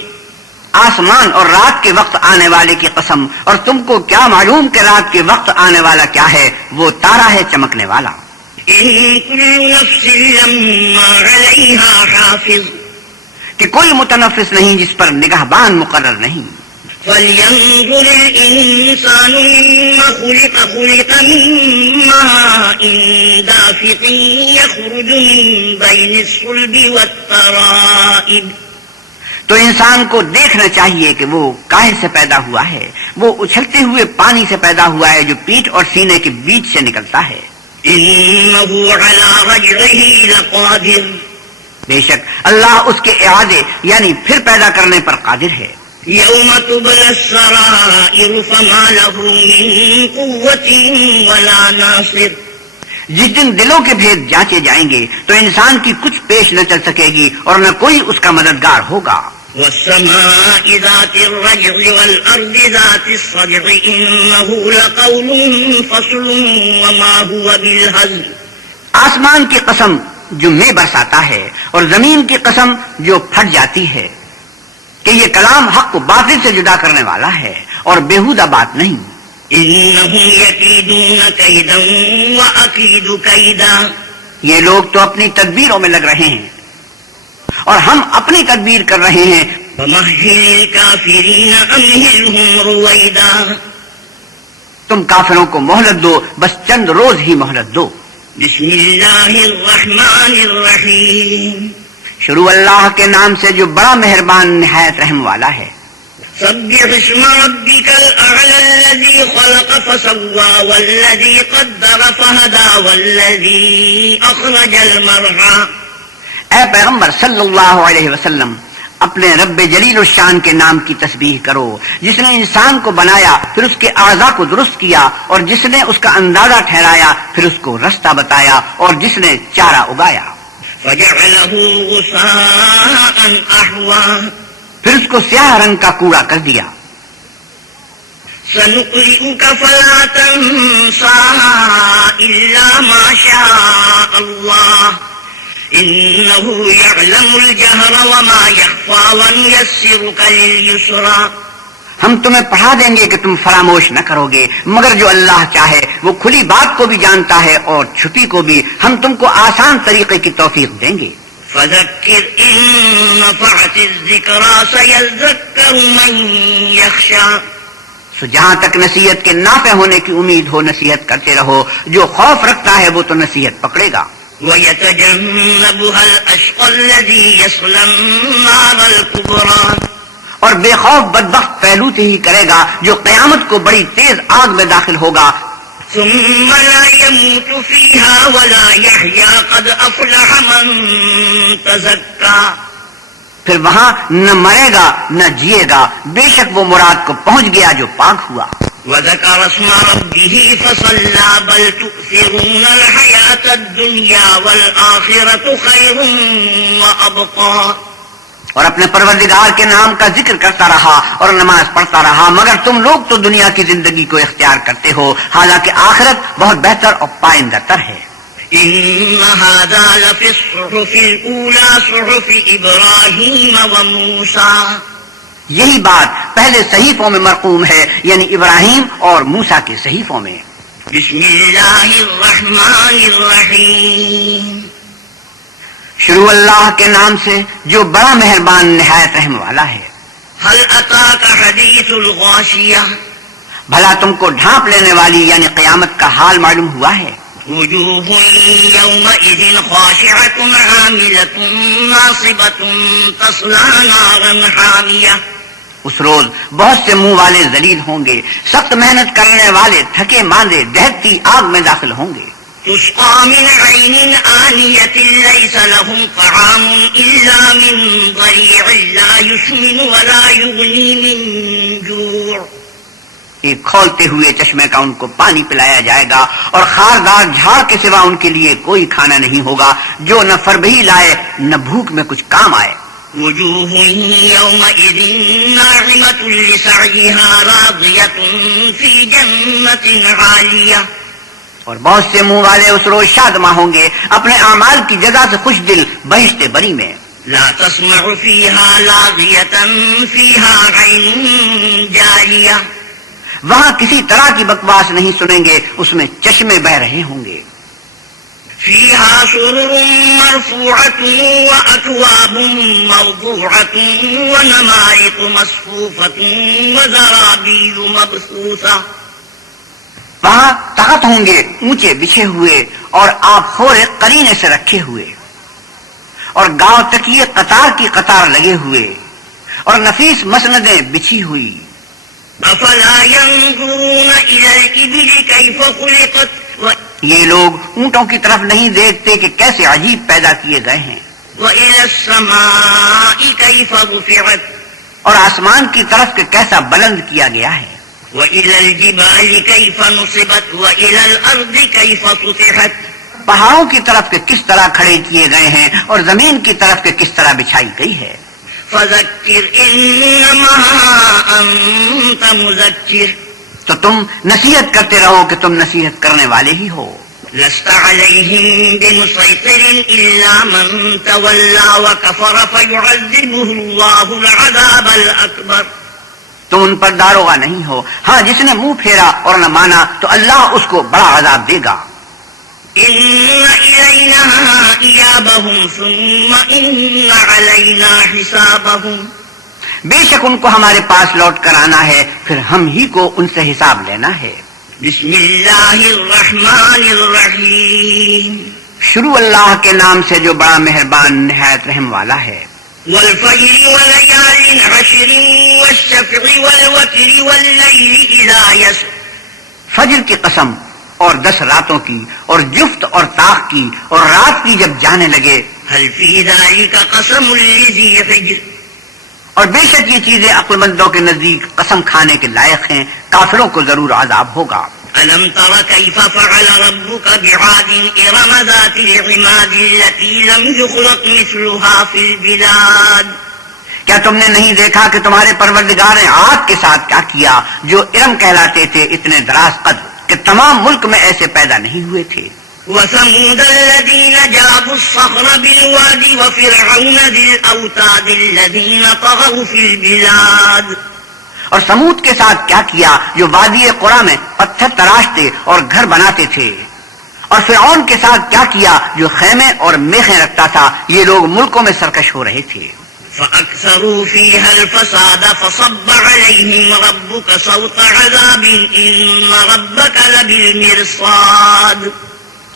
آسمان اور رات کے وقت آنے والے کی قسم، اور تم کو کیا معلوم کہ رات کے وقت آنے والا کیا ہے؟ وہ تارا ہے چمکنے والا. إن كل نفس لما عليها حافظ. کہ کوئی متنفس نہیں جس پر نگہبان مقرر نہیں. فلينظر الإنسان مما خلق. خلق من ماء دافق يخرج من بين الصلب والترائب. تو انسان کو دیکھنا چاہیے کہ وہ کاہے سے پیدا ہوا ہے. وہ اچھلتے ہوئے پانی سے پیدا ہوا ہے جو پیٹھ اور سینے کے بیچ سے نکلتا ہے. إنه على رجعه لقادر. بے شک اللہ اس کے اعادے یعنی پھر پیدا کرنے پر قادر ہے. يوم تبلى السرائر فما له من قوة ولا ناصر. جس دن دلوں کے بھید جانچے جائیں گے تو انسان کی کچھ پیش نہ چل سکے گی اور نہ کوئی اس کا مددگار ہوگا. والسماء ذات الرجع والأرض ذات الصدع إنه لقول فصل وما هو بالهزل. آسمان کی قسم جو میں برساتا ہے اور زمین کی قسم جو پھٹ جاتی ہے کہ یہ کلام حق کو باطل سے جدا کرنے والا ہے اور بیہودہ بات نہیں. إنهم يكيدون كيدا وأكيد كيدا. یہ لوگ تو اپنی تدبیروں میں لگ رہے ہیں اور ہم اپنی تدبیر کر رہے ہیں. فمهل الكافرين أمهلهم رويدا. تم کافروں کو مہلت دو، بس چند روز ہی مہلت دو. بسم اللہ الرحمن الرحیم. شروع اللہ کے نام سے جو بڑا مہربان نہایت رحم والا ہے. سبح اسم ربك الأعلى الذي خلق فسوى والذي قدر فهدى والذي أخرج المرعى. اے پیغمبر صلی اللہ علیہ وسلم، اپنے رب جلیل الشان کے نام کی تسبیح کرو، جس نے انسان کو بنایا پھر اس کے اعضاء کو درست کیا، اور جس نے اس کا اندازہ ٹھہرایا پھر اس کو رستہ بتایا، اور جس نے چارہ اگایا فجعله غثاء أحوى پھر اس کو سیاہ رنگ کا کوڑا کر دیا۔ سنقرئك فلا تنسى إلا ما شاء الله إنه يعلم الجهر وما يخفى ونيسرك لليسرى ہم تمہیں پڑھا دیں گے کہ تم فراموش نہ کرو گے، مگر جو اللہ چاہے وہ کھلی بات کو بھی جانتا ہے اور چھپی کو بھی، ہم تم کو آسان طریقے کی توفیق دیں گے۔ فذكر إن نفعت الذكرى سيذكر من يخشى سو جہاں تک نصیحت کے نافع ہونے کی امید ہو نصیحت کرتے رہو، جو خوف رکھتا ہے وہ تو نصیحت پکڑے گا۔ ويتجنبها الأشقى الذي يصلى النار الكبرى اور بے خوف بدبخت پہلوتے ہی کرے گا جو قیامت کو بڑی تیز آگ میں داخل ہوگا، ثم لا يموت فيها ولا يحيا قد أفلح من تزكى پھر وہاں نہ مرے گا نہ جیے گا، بے شک وہ مراد کو پہنچ گیا جو پاک ہوا۔ وذكر اسم ربه فصلى بل تؤثرون الحياة الدنيا والآخرة خير وأبقى اور اپنے پروردگار کے نام کا ذکر کرتا رہا اور نماز پڑھتا رہا، مگر تم لوگ تو دنیا کی زندگی کو اختیار کرتے ہو، حالانکہ آخرت بہت بہتر اور پائندہ تر ہے۔ إن هذا لفي الصحف الأولى صحف إبراهيم وموسى یہی بات پہلے صحیفوں میں مرقوم ہے، یعنی ابراہیم اور موسیٰ کے صحیفوں میں۔ بسم الله الرحمن الرحيم شروع اللہ کے نام سے جو بڑا مہربان نہایت رحم والا ہے۔ هل أتاك حديث الغاشية بھلا تم کو ڈھانپ لینے والی یعنی قیامت کا حال معلوم ہوا ہے؟ وجوه يومئذ خاشعة عاملة ناصبة تصلى نارا حامية اس روز بہت سے منہ والے ذلیل ہوں گے، سخت محنت کرنے والے تھکے ماندے دہتی آگ میں داخل ہوں گے۔ تسقى من عين آنية ليس لهم طعام إلا من ضريع لا يسمن ولا يغني من جوع ایک کھولتے ہوئے چشمے کا ان کو پانی پلایا جائے گا، اور خاردار جھاڑ کے سوا ان کے لیے کوئی کھانا نہیں ہوگا جو نہ فربہی لائے نہ بھوک میں کچھ کام آئے۔ وجوه يومئذ ناعمة لسعيها راضية في جنة عالية اور بہت سے منہ والے اس روز شادماں ہوں گے اپنے اعمال کی جزا سے خوش دل بہشت بری میں۔ لا تسمع فيها لاغية فيها عين جارية وہاں کسی طرح کی بکواس نہیں سنیں گے، اس میں چشمے بہ رہے ہوں گے۔ فيها سرر مرفوعة وأكواب موضوعة ونمارق مصفوفة وزرابي مبثوثة وہاں تخت ہوں گے اونچے بچھے ہوئے اور آپ خورے قرینے سے رکھے ہوئے، اور گاؤں تکیے قطار کی قطار لگے ہوئے، اور نفیس مسندیں بچھی ہوئی۔ أفلا ينظرون إلى الإبل كيف خلقت یہ لوگ اونٹوں کی طرف نہیں دیکھتے کہ کیسے عجیب پیدا کیے گئے ہیں، وإلى السماء كيف رفعت اور آسمان کی طرف کہ کیسا بلند کیا گیا ہے، وإلى الجبال كيف نصبت وإلى الأرض كيف سطحت پہاڑوں کی طرف کہ کس طرح کھڑے کیے گئے ہیں اور زمین کی طرف کہ کس طرح بچھائی گئی ہے۔ فذكر إنما أنت مذكر تو تم نصیحت کرتے رہو کہ تم نصیحت کرنے والے ہی ہو۔ لست عليهم بمسيطر إلا من تولى وكفر فيعذبه الله العذاب الأكبر تم ان پر داروغہ نہیں ہو، ہاں جس نے منہ پھیرا اور نہ مانا تو اللہ اس کو بڑا عذاب دے گا۔ إن إلينا إيابهم ثم إن علينا حسابهم بے شک ان کو ہمارے پاس لوٹ کر آنا ہے، پھر ہم ہی کو ان سے حساب لینا ہے۔ بسم اللہ الرحمن الرحیم شروع اللہ کے نام سے جو بڑا مہربان نہایت رحم والا ہے۔ والفجر وليال عشر والشفع والوتر والليل إذا يسر فجر کی قسم اور 10 راتوں کی اور جفت اور طاق کی اور رات کی جب جانے لگے۔ هل في ذلك قسم لذي حجر اور بے شک یہ چیزیں عقل مندوں کے نزدیک قسم کھانے کے لائق ہیں، کافروں کو ضرور عذاب ہوگا۔ ألم تر كيف فعل ربك بعاد إرم ذات العماد التي لم يخلق مثلها في البلاد؟ کیا تم نے نہیں دیکھا کہ تمہارے پروردگار نے عاد کے ساتھ کیا کیا جو ارم کہلاتے تھے، اتنے دراز قد کہ تمام ملک میں ایسے پیدا نہیں ہوئے تھے۔ وثمود الذين جابوا الصخر بالواد وفرعون ذي الأوتاد الذين طغوا في البلاد۔ اور سمود کے ساتھ کیا کیا جو وادی قرا میں پتھر تراشتے اور گھر بناتے تھے، اور فرعون کے ساتھ کیا کیا جو خیمے اور میخیں رکھتا تھا۔ یہ لوگ ملکوں میں سرکش ہو رہے تھے۔ فأكثروا فيها الفساد فصب عليهم ربك صوت عذاب إن ربك لبالمرصاد۔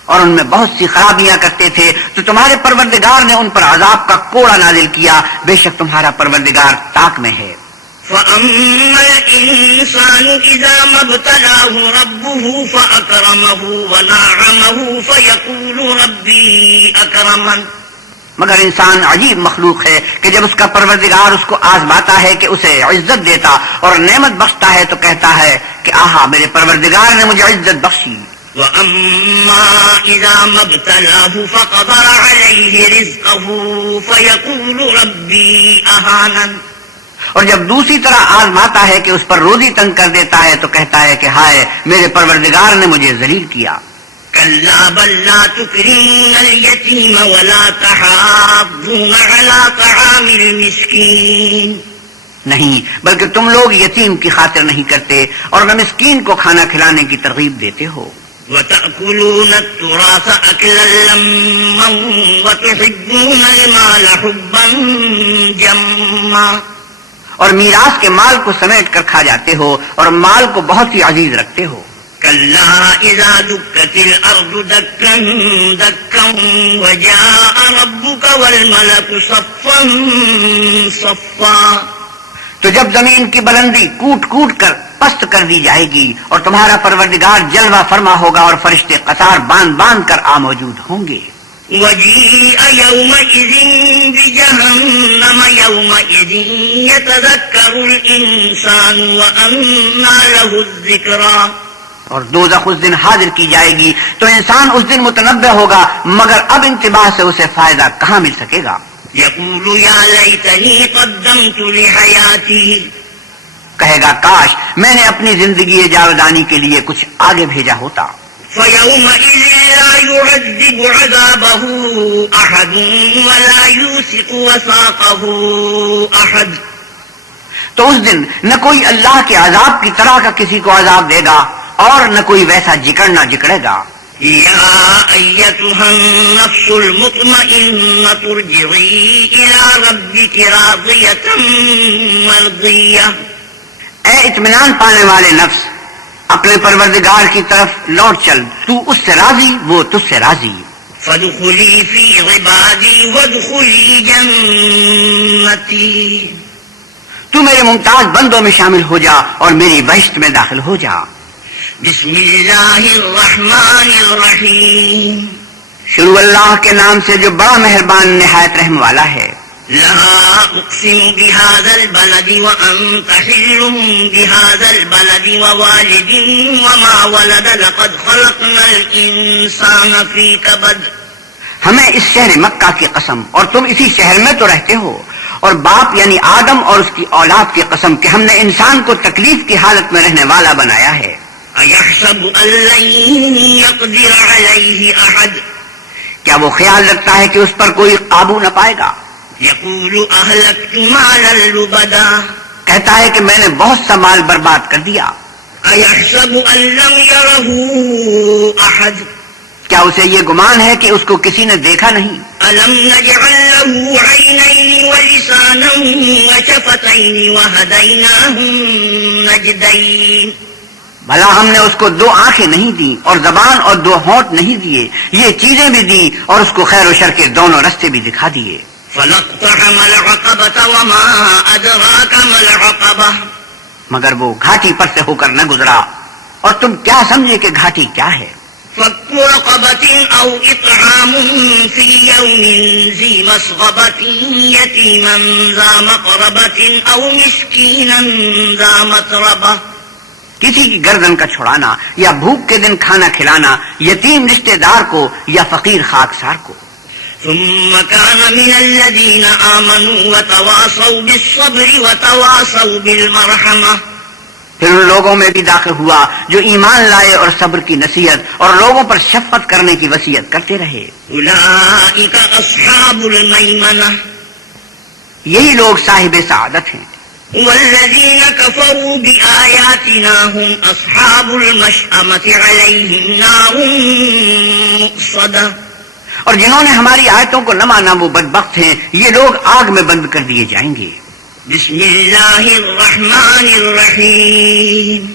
اور ان میں بہت سی خرابیاں کرتے تھے تو تمہارے پروردگار نے ان پر عذاب کا کوڑا نازل کیا، بے شک تمہارا پروردگار طاق میں ہے۔ فأما الإنسان إذا ما ابتلاه ربه فأكرمه ونعمه فيقول ربي أكرمن۔ مگر انسان عجیب مخلوق ہے کہ جب اس کا پروردگار اس کو آزماتا ہے کہ اسے عزت دیتا اور نعمت بخشتا ہے تو کہتا ہے کہ آہا میرے پروردگار نے مجھے عزت بخشی۔ وَأَمَّا إِذَا مَا ابْتَلَاهُ فَقَدَرَ عَلَيْهِ رِزْقَهُ فَيَقُولُ رَبِّي أَهَانَنِ۔ اور جب دوسری طرح آزماتا ہے کہ اس پر روزی تنگ کر دیتا ہے تو کہتا ہے کہ ہائے میرے پروردگار نے مجھے ذلیل کیا۔ كَلَّا بَل لَّا تُكْرِمُونَ الْيَتِيمَ وَلَا تَحَاضُّونَ عَلَىٰ طَعَامِ الْمِسْكِينِ۔ نہیں، بلکہ تم لوگ یتیم کی خاطر نہیں کرتے اور نہ مسکین کو کھانا کھلانے کی ترغیب دیتے ہو۔ وَتَأْكُلُونَ التُّرَاثَ أَكْلًا لَّمًّا وَتُحِبُّونَ الْمَالَ حُبًّا جَمًّا۔ اور میراث کے مال کو سمیٹ کر کھا جاتے ہو اور مال کو بہت ہی عزیز رکھتے ہو۔ كَلَّا إِذَا دُكَّتِ الْأَرْضُ دَكًّا دَكًّا وَجَاءَ رَبُّكَ وَالْمَلَكُ صَفًّا صَفًّا۔ تو جب زمین کی بلندی کوٹ کوٹ کر پست کر دی جائے گی اور تمہارا پروردگار جلوہ فرما ہوگا اور فرشتے قطار باندھ باندھ کر آ موجود ہوں گے۔ وَجِيءَ يَوْمَئِذٍ بِجَهَنَّمَ يَوْمَئِذٍ يَتَذَكَّرُ الْإِنسَانُ وَأَنَّىٰ لَهُ الذِّكْرَىٰ۔ اور دوزخ اس دن حاضر کی جائے گی تو انسان اس دن متنبہ ہوگا، مگر اب انتباہ سے اسے فائدہ کہاں مل سکے گا۔ يَقُولُ يَا لَيْتَنِي قَدَّمْتُ لِحَيَاتِي۔ کہے گا کاش میں نے اپنی زندگی جاودانی کے لیے کچھ آگے بھیجا ہوتا۔ فَيَوْمَئِذٍ لَّا يُعَذِّبُ عَذَابَهُ أَحَدٌ وَلَا يُوثِقُ وَثَاقَهُ أَحَدٌ۔ تو اس دن نہ کوئی اللہ کے عذاب کی طرح کا کسی کو عذاب دے گا اور نہ کوئی ویسا جکڑنا جکڑے گا۔ يَا أَيَّتُهَا النَّفْسُ الْمُطْمَئِنَّةُ ارْجِعِي إِلَىٰ رَبِّكِ رَاضِيَةً مَرْضِيَّةً۔ اے اطمینان پانے والے نفس، اپنے پروردگار کی طرف لوٹ چل، تو اس سے راضی وہ تجھ سے راضی۔ فَادْخُلِي فِي عِبَادِي وَادْخُلِي جَنَّتِي۔ تو میرے ممتاز بندوں میں شامل ہو جا اور میری بہشت میں داخل ہو جا۔ بسم اللہ الرحمن الرحیم۔ شروع اللہ کے نام سے جو بڑا مہربان نہایت رحم والا ہے۔ لا اقسم بهذا البلد وانت حل بهذا البلد ووالد وما ولد لقد خلقنا الانسان في كبد۔ ہمیں اس شہر مکہ کی قسم، اور تم اسی شہر میں تو رہتے ہو، اور باپ یعنی آدم اور اس کی اولاد کی قسم کہ ہم نے انسان کو تکلیف کی حالت میں رہنے والا بنایا ہے۔ أَيَحْسَبُ أَن لَّن يَقْدِرَ عَلَيْهِ أَحَدٌ۔ کیا وہ خیال رکھتا ہے کہ اس پر کوئی قابو نہ پائے گا؟ يَقُولُ أَهْلَكْتُ مَالًا لُبَدًا۔ کہتا ہے کہ میں نے بہت سا مال برباد کر دیا۔ أَيَحْسَبُ أَن لَّمْ يَرَهُ أَحَدٌ۔ کیا اسے یہ گمان ہے کہ اس کو کسی نے دیکھا نہیں؟ أَلَمْ نَجْعَل لَّهُ عَيْنَيْنِ وَلِسَانًا وَشَفَتَيْنِ وَهَدَيْنَاهُ النَّجْدَيْنِ۔ بھلا ہم نے اس کو دو آنکھیں نہیں دی اور زبان اور دو ہونٹ نہیں دیے، یہ چیزیں بھی دی اور اس کو خیر و شر کے دونوں رستے بھی دکھا دیے۔ فَلَاقْتَحَمَ الْعَقَبَةَ وَمَا أَدْرَاكَ مَا الْعَقَبَةُ۔ مگر وہ گھاٹی پر سے ہو کر نہ گزرا، اور تم کیا سمجھے کہ گھاٹی کیا ہے؟ فك رقبة أو إطعام في يوم ذي مسغبة يتيما ذا مقربة أو مسكينا ذا متربة. کسی کی گردن کا چھڑانا یا بھوک کے دن کھانا کھلانا یتیم رشتہ دار کو یا فقیر خاکسار کو. ثم كان من الذين آمنوا وتواصوا بالصبر وتواصوا بالمرحمة. پھر ان لوگوں میں بھی داخل ہوا جو ایمان لائے اور صبر کی نصیحت اور لوگوں پر شفقت کرنے کی وصیت کرتے رہے. أولئك أصحاب الميمنة. یہی لوگ صاحب سعادت ہیں. والذين كفروا بآياتنا هم أصحاب المشأمة عليهم نار مؤصدة. اور جنہوں نے ہماری آیتوں کو نہ مانا وہ بدبخت ہیں، یہ لوگ آگ میں بند کر دیے جائیں گے. بسم اللہ الرحمن الرحیم.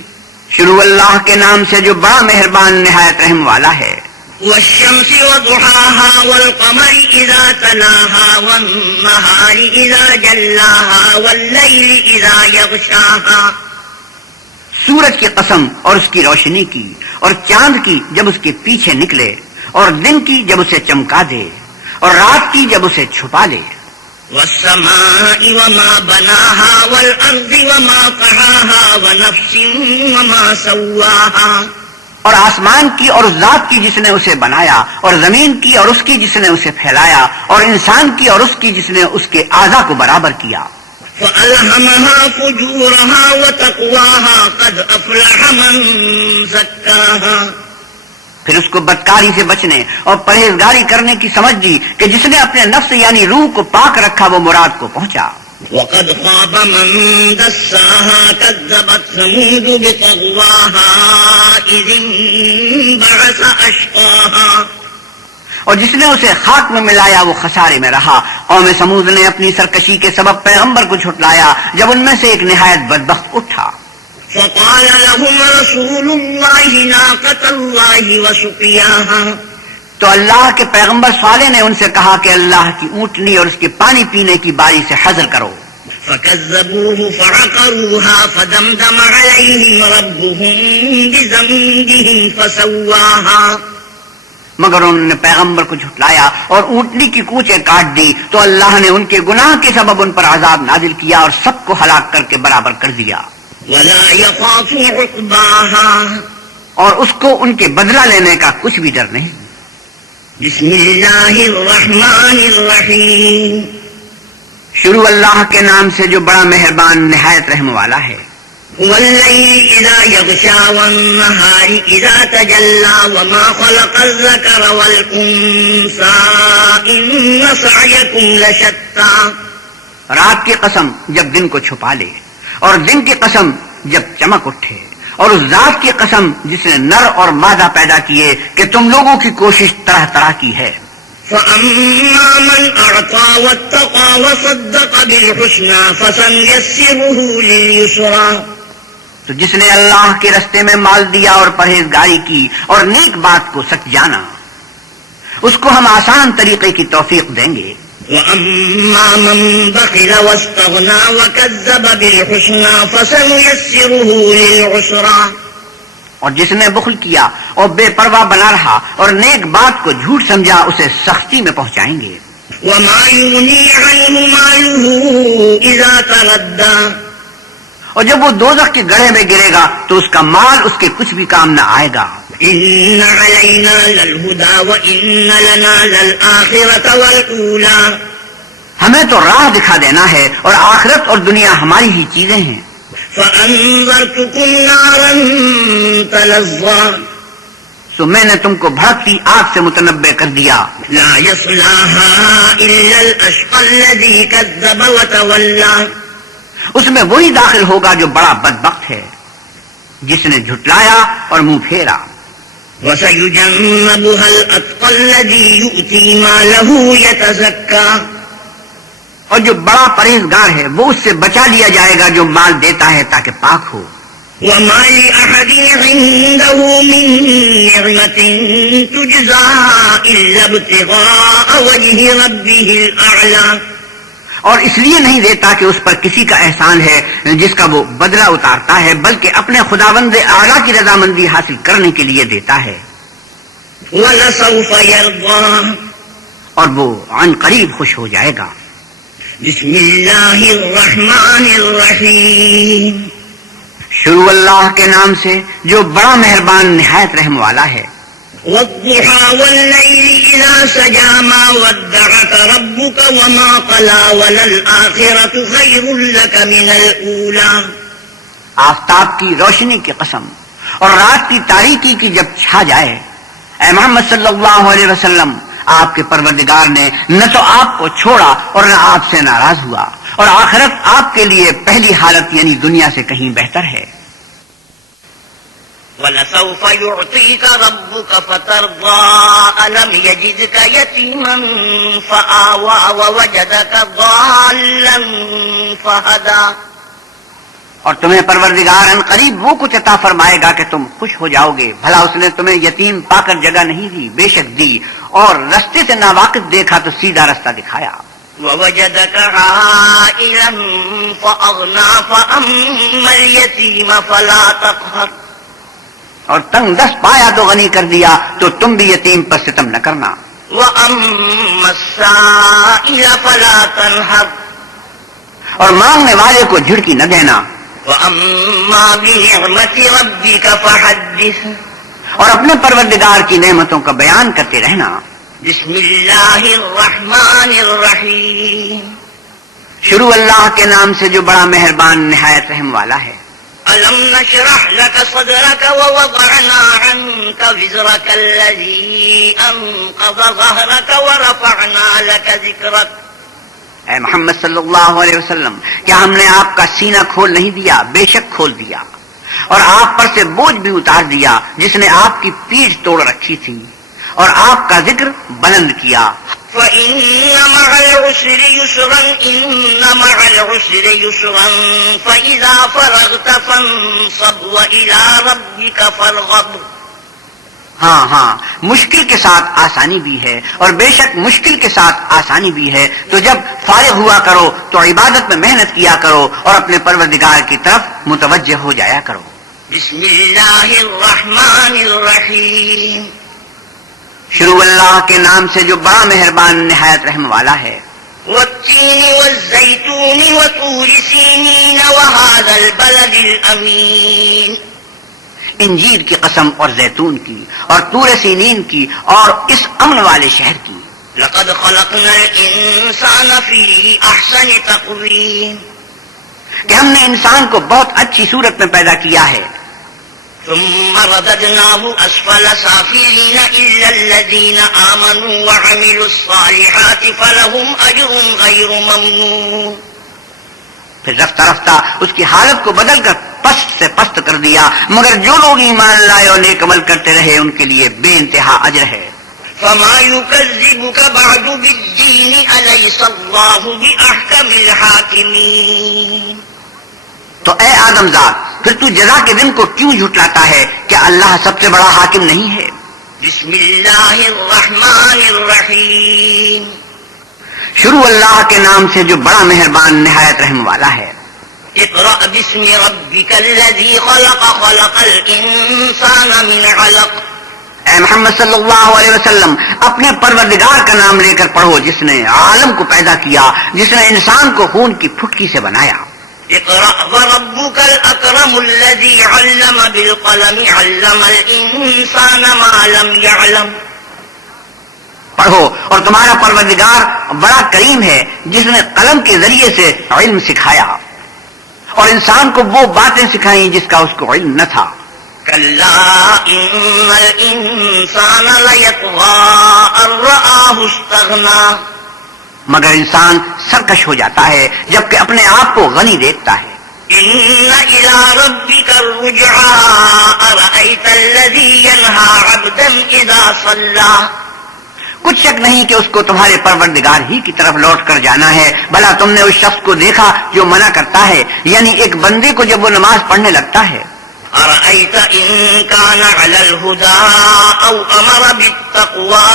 شروع اللہ کے نام سے جو بڑا مہربان نہایت رحم والا ہے. والشمس وضحاها والقمر اذا تلاها والنهار اذا جلاها والليل اذا يغشاها. سورج کی قسم اور اس کی روشنی کی، اور چاند کی جب اس کے پیچھے نکلے، اور دن کی جب اسے چمکا دے، اور رات کی جب اسے چھپا لے. والسماء وما بناها والأرض وما طحاها ونفس وما سواها. اور آسمان کی اور اس ذات کی جس نے اسے بنایا، اور زمین کی اور اس کی جس نے اسے پھیلایا، اور انسان کی اور اس کی جس نے اس کے اعضاء کو برابر کیا. فألهمها فجورها وتقواها قد أفلح من زكاها. پھر اس کو بدکاری سے بچنے اور پرہیزگاری کرنے کی سمجھ دی کہ جس نے اپنے نفس یعنی روح کو پاک رکھا وہ مراد کو پہنچا. وقد خاب من دساها كذبت ثمود بطغواها إذ انبعث أشقاها. اور جس نے اسے خاک میں ملایا وہ خسارے میں رہا. قوم سمود نے اپنی سرکشی کے سبب پیغمبر کو جھٹلایا جب ان میں سے ایک نہایت بدبخت اٹھا. فقال لهم رسول الله ناقة الله وسقياها. تو اللہ کے پیغمبر صالح نے ان سے کہا کہ اللہ کی اونٹنی اور اس کے پانی پینے کی باری سے حذر کرو. فكذبوه فعقروها فدمدم عليهم ربهم بذنبهم فسواها. مگر انہوں نے پیغمبر کو جھٹلایا اور اونٹنی کی کوچیں کاٹ دی تو اللہ نے ان کے گناہ کے سبب ان پر عذاب نازل کیا اور سب کو ہلاک کر کے برابر کر دیا. ولا يخاف عقباها. اور اس کو ان کے بدلہ لینے کا کچھ بھی ڈر نہیں. بسم اللہ الرحمن الرحیم. شروع اللہ کے نام سے جو بڑا مہربان نہایت رحم والا ہے. واللیل اذا یغشا والنہار اذا تجلا وما خلق الذکر والانثى ان سعیکم لشتی. رات کی قسم جب دن کو چھپا لے، اور دن کی قسم جب چمک اٹھے، اور اس ذات کی قسم جس نے نر اور مادہ پیدا کیے کہ تم لوگوں کی کوشش طرح طرح کی ہے. فَأَمَّا مَنْ أَعْطَى وَاتَّقَى وَصَدَّقَ بِالْحُسْنَى فَسَنُيَسِّرُهُ لِلْيُسْرَى. تو جس نے اللہ کے رستے میں مال دیا اور پرہیزگاری کی اور نیک بات کو سچ جانا، اس کو ہم آسان طریقے کی توفیق دیں گے. وَأَمَّا مَنْ بَخِلَ وَاسْتَغْنَى وَكَذَّبَ بِالْحُسْنَى فَسَنُيَسِّرُهُ لِلْعُسْرَى. اور جس نے بخل کیا اور بے پرواہ بنا رہا اور نیک بات کو جھوٹ سمجھا اسے سختی میں پہنچائیں گے. وَمَا يُغْنِي عَنْهُ مَالُهُ إِذَا تَرَدَّى. اور جب وہ دوزخ کے گڑھے میں گرے گا تو اس کا مال اس کے کچھ بھی کام نہ آئے گا. إِنَّ عَلَيْنَا لَلْهُدَى وَإِنَّ لَنَا لَلْآخِرَةَ وَالْأُولَى. ہمیں تو راہ دکھا دینا ہے اور آخرت اور دنیا ہماری ہی چیزیں ہیں. فَأَنذَرْتُكُمْ نَارًا تَلَظَّى. سو میں نے تم کو بھڑکتی آگ سے متنبع کر دیا. لَا يَصْلَاهَا إِلَّا الْأَشْقَى الَّذِي كَذَّبَ وَتَوَلَّى. اس میں وہی داخل ہوگا جو بڑا بدبخت ہے، جس نے جھٹلایا اور منہ پھیرا. وَسَيُجَنَّبُهَا الْأَتْقَى الَّذِي يُؤْتِي مَالَهُ يَتَزَكَّى. اور جو بڑا پرہیزگار ہے وہ اس سے بچا لیا جائے گا جو مال دیتا ہے تاکہ پاک ہو. وَمَا لِأَحَدٍ عِندَهُ مِن نِّعْمَةٍ تُجْزَىٰ إِلَّا ابْتِغَاءَ وَجْهِ رَبِّهِ الْأَعْلَىٰ. اور اس لیے نہیں دیتا کہ اس پر کسی کا احسان ہے جس کا وہ بدلہ اتارتا ہے، بلکہ اپنے خداوند اعلیٰ کی رضامندی حاصل کرنے کے لیے دیتا ہے. وَلَسَوْفَ يَرْضَىٰ اور وہ عن قریب خوش ہو جائے گا۔ بسم اللہ الرحمن الرحیم شروع اللہ کے نام سے جو بڑا مہربان نہایت رحم والا ہے۔ وَالضُّحَىٰ وَاللَّيْلِ إِذَا سَجَىٰ مَا وَدَّعَكَ رَبُّكَ وَمَا قَلَىٰ وَلَلْآخِرَةُ خَيْرٌ لَّكَ مِنَ الْأُولَىٰ آفتاب کی روشنی کی قسم اور رات کی تاریکی کی جب چھا جائے، اے محمد صلی اللہ علیہ وسلم، آپ کے پروردگار نے نہ تو آپ کو چھوڑا اور نہ آپ سے ناراض ہوا، اور آخرت آپ کے لیے پہلی حالت یعنی دنیا سے کہیں بہتر ہے۔ وَلَسَوْفَ يُعْطِيكَ رَبُّكَ فَتَرْضَىٰ أَلَمْ يَجِدْكَ يَتِيمًا فَآوَىٰ وَوَجَدَكَ ضَالًّا فَهَدَىٰ اور تمہیں پروردگار ان قریب وہ کچھ عطا فرمائے گا کہ تم خوش ہو جاؤ گے۔ بھلا اس نے تمہیں یتیم پا کر جگہ نہیں دی، بے شک دی، اور رستے سے ناواقف دیکھا تو سیدھا رستہ دکھایا۔ وَوَجَدَكَ عَائِلًا فَأَغْنَىٰ فَأَمَّا الْيَتِيمَ فَلَا تَقْهَرْ اور تنگ دست پایا تو غنی کر دیا، تو تم بھی یتیم پر ستم نہ کرنا۔ وَأَمَّا السَّائِلَ فَلَا تَنْهَرْ اور مانگنے والے کو جھڑکی نہ دینا۔ وَأَمَّا بِنِعْمَةِ رَبِّكَ فَحَدِّثْ اور اپنے پروردگار کی نعمتوں کا بیان کرتے رہنا۔ بسم اللہ الرحمن الرحیم شروع اللہ کے نام سے جو بڑا مہربان نہایت رحم والا ہے۔ أَلَمْ نَشْرَحْ لَكَ صَدْرَكَ وَوَضَعْنَا عَنكَ وِزْرَكَ الَّذِي أَنقَضَ ظَهْرَكَ وَرَفَعْنَا لَكَ ذِكْرَكَ اے محمد صلی اللہ علیہ وسلم، کیا ہم نے آپ کا سینہ کھول نہیں دیا؟ بے شک کھول دیا، اور آپ پر سے بوجھ بھی اتار دیا جس نے آپ کی پیٹھ توڑ رکھی تھی، اور آپ کا ذکر بلند کیا۔ فَإِنَّ مَعَ الْعُسْرِ يُسْرًا إِنَّ مَعَ الْعُسْرِ يُسْرًا فَإِذَا فَرَغْتَ فَانصَبْ وَإِلَىٰ رَبِّكَ فَارْغَب ہاں مشکل کے ساتھ آسانی بھی ہے، اور بے شک مشکل کے ساتھ آسانی بھی ہے، تو جب فارغ ہوا کرو تو عبادت میں محنت کیا کرو اور اپنے پروردگار کی طرف متوجہ ہو جایا کرو۔ بسم اللہ الرحمن الرحیم شروع اللہ کے نام سے جو بڑا مہربان نہایت رحم والا ہے۔ والتین والزیتون وطور سینین وهذا البلد الامین انجیر کی قسم اور زیتون کی اور طور سینین کی اور اس امن والے شہر کی۔ لقد خلقنا الانسان فی احسن تقویم کہ ہم نے انسان کو بہت اچھی صورت میں پیدا کیا ہے۔ ثم رددناه اسفل سافلین الا الذین آمنوا وعملوا الصالحات فلهم اجر غیر ممنون پھر رفتہ رفتہ اس کی حالت کو بدل کر پست سے پست کر دیا، مگر جو لوگ ایمان لائے اور نیک عمل کرتے رہے ان کے لیے بے انتہا اجر ہے۔ فما يكذبك بعد بالدين أليس الله بأحكم الحاكمين تو اے آدم ذات، پھر تو جزا کے دن کو کیوں جھٹلاتا ہے؟ کیا اللہ سب سے بڑا حاکم نہیں ہے؟ بسم اللہ الرحمن الرحیم شروع اللہ کے نام سے جو بڑا مہربان نہایت رحم والا ہے۔ اقرأ باسم ربك الذي خلق خلق الإنسان من علق اے محمد صلی اللہ علیہ وسلم، اپنے پروردگار کا نام لے کر پڑھو جس نے عالم کو پیدا کیا، جس نے انسان کو خون کی پھٹکی سے بنایا۔ اقرأ وربك الأكرم الذي علم بالقلم علم الإنسان ما لم يعلم پڑھو، اور تمہارا پروردگار بڑا کریم ہے جس نے قلم کے ذریعے سے علم سکھایا اور انسان کو وہ باتیں سکھائیں جس کا اس کو علم نہ تھا۔ كلا إن الإنسان ليطغى أن رآه استغنى مگر انسان سرکش ہو جاتا ہے جبکہ اپنے آپ کو غنی دیکھتا ہے۔ إن إلى ربك الرجعى أرأيت الذي ينهى عبدا إذا صلى کچھ شک نہیں کہ اس کو تمہارے پروردگار ہی کی طرف لوٹ کر جانا ہے۔ بھلا تم نے اس شخص کو دیکھا جو منع کرتا ہے، یعنی ایک بندے کو جب وہ نماز پڑھنے لگتا ہے۔ أرأيت إن كان على الهدى أو أمر بالتقوى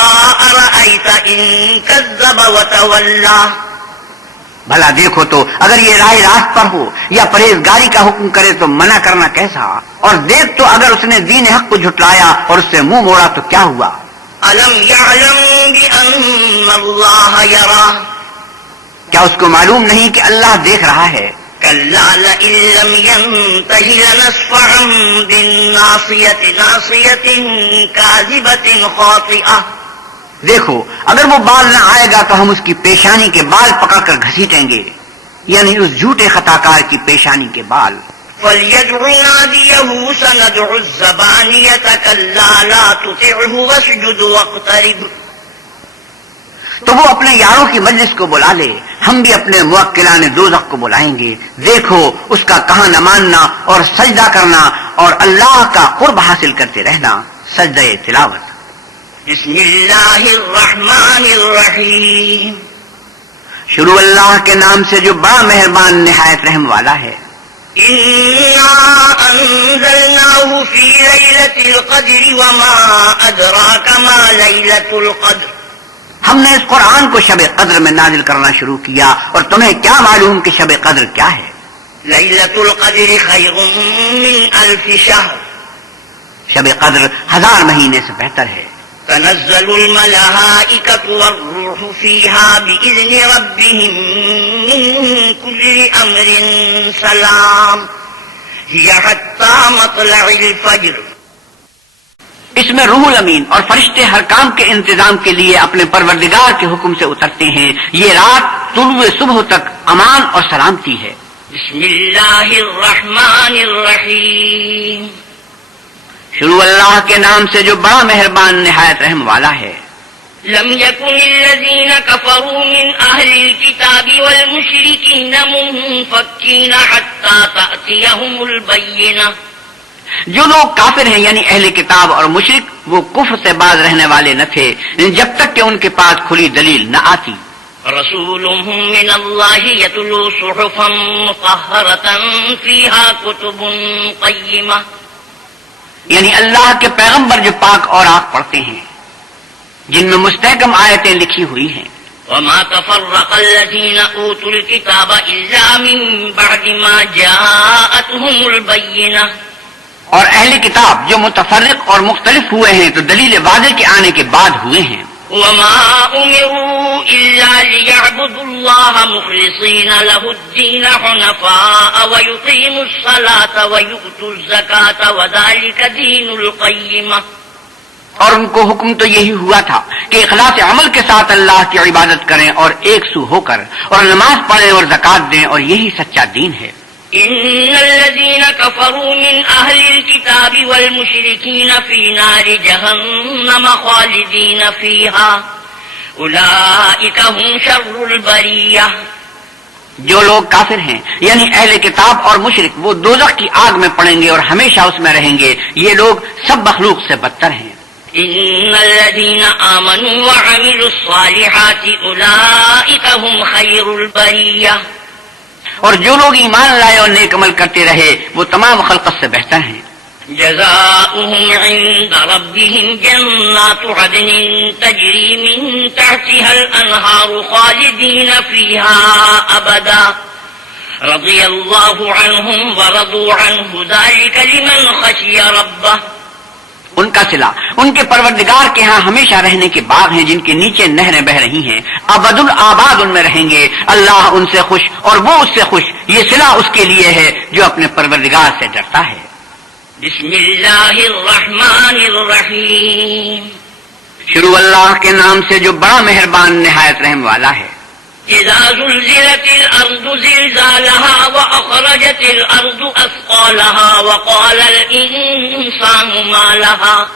أرأيت إن كذب وتولى بھلا دیکھو تو اگر یہ راہ راست پر ہو یا پرہیزگاری کا حکم کرے تو منع کرنا کیسا، اور دیکھ تو اگر اس نے دین حق کو جھٹلایا اور اس سے منہ موڑا تو کیا ہوا۔ ألم يعلم بأن الله يرى کیا اس کو معلوم نہیں کہ اللہ دیکھ رہا ہے؟ كلا لئن لم ينته لنسفعا بالناصية ناصية كاذبة خاطئة. دیکھو اگر وہ بال نہ آئے گا تو ہم اس کی پیشانی کے بال پکڑ کر گھسیٹیں گے، یعنی اس جھوٹے خطا کار کی پیشانی کے بال. فَلْيَدْعُ نَادِيَهُ سَنَدْعُ الزَّبَانِيَةَ كَلَّا لَا تُطِعْهُ وَاسْجُدْ وَاقْتَرِبْ. تو وہ اپنے یاروں کی مجلس کو بلا لے، ہم بھی اپنے موکلان دوزخ کو بلائیں گے. دیکھو اس کا کہاں نہ ماننا اور سجدہ کرنا اور اللہ کا قرب حاصل کرتے رہنا. سجدہ تلاوت. بسم اللہ الرحمن الرحیم. شروع اللہ کے نام سے جو بڑا مہربان نہایت رحم والا ہے. اِنَّا أَنزَلْنَاهُ فِي لَيْلَةِ الْقَدْرِ وَمَا أَدْرَاكَ مَا لَيْلَةُ الْقَدْرِ. ہم نے اس قرآن کو شب قدر میں نازل کرنا شروع کیا، اور تمہیں کیا معلوم کہ شب قدر کیا ہے؟ لَيْلَةُ الْقَدْرِ خَيْرٌ مِّنْ أَلْفِ شَهْرٍ. شب قدر 1000 مہینے سے بہتر ہے. تنزل الملائكة والروح فيها بإذن ربهم من كل أمر سلام هي حتى مطلع الفجر. اس میں روح الامین اور فرشتے ہر کام کے انتظام کے لیے اپنے پروردگار کے حکم سے اترتے ہیں. یہ رات طلوع صبح تک امان اور سلامتی ہے. بسم اللہ الرحمن الرحیم. شروع اللہ کے نام سے جو بڑا مہربان نہایت رحم والا ہے. لم يكن الذين كفروا من أهل الكتاب والمشركين منفكين حتى تأتيهم البينة. جو لوگ کافر ہیں یعنی اہل کتاب اور مشرک، وہ کفر سے باز رہنے والے نہ تھے جب تک کہ ان کے پاس کھلی دلیل نہ آتی. رسول من اللہ یتلو صحفا مطہرة فیہا کتب قیمہ. یعنی اللہ کے پیغمبر جو پاک اور آنکھ پڑھتے ہیں جن میں مستحکم آیتیں لکھی ہوئی ہیں. وما تفرق الذين اوتوا الكتاب الا من بعد ما جاءتهم البينة. اور اہل کتاب جو متفرق اور مختلف ہوئے ہیں تو دلیل واضح کے آنے کے بعد ہوئے ہیں. وما امروا الا ليعبدوا الله مخلصين له الدين حنفاء ويقيموا الصلاة ويؤتوا الزكاة وذلك دين القيمة. اور ان کو حکم تو یہی ہوا تھا کہ اخلاص عمل کے ساتھ اللہ کی عبادت کریں اور ایک سو ہو کر اور نماز پڑھیں اور زکات دیں، اور یہی سچا دین ہے. ان الذين كفروا من اهل الكتاب والمشركين في نار جهنم خالدين فيها اولئك هم شر البرية. جو لوگ کافر ہیں یعنی اہل کتاب اور مشرک وہ دوزخ کی آگ میں پڑیں گے اور ہمیشہ اس میں رہیں گے. یہ لوگ سب مخلوق سے بدتر ہیں. ان الذين آمنوا وعملوا الصالحات اولئك هم خير البرية. اور جو لوگ ایمان لائے اور نیک عمل کرتے رہے وہ تمام خلقت سے بہتر ہیں. جزاؤهم عند ربهم جنات عدن تجري من تحتها الأنهار خالدين فيها أبدا رضي الله عنهم ورضوا عنه ذلك لمن خشي ربه. ان کا صلہ ان کے پروردگار کے ہاں ہمیشہ رہنے کے باغ ہیں جن کے نیچے نہریں بہ رہی ہیں. ابد الآباد ان میں رہیں گے. اللہ ان سے خوش اور وہ اس سے خوش. یہ صلہ اس کے لیے ہے جو اپنے پروردگار سے ڈرتا ہے. بسم اللہ الرحمن الرحیم. شروع اللہ کے نام سے جو بڑا مہربان نہایت رحم والا ہے. اذا زلزلت الارض زلزالها واخرجت الارض اثقالها وقال الانسان ما لها.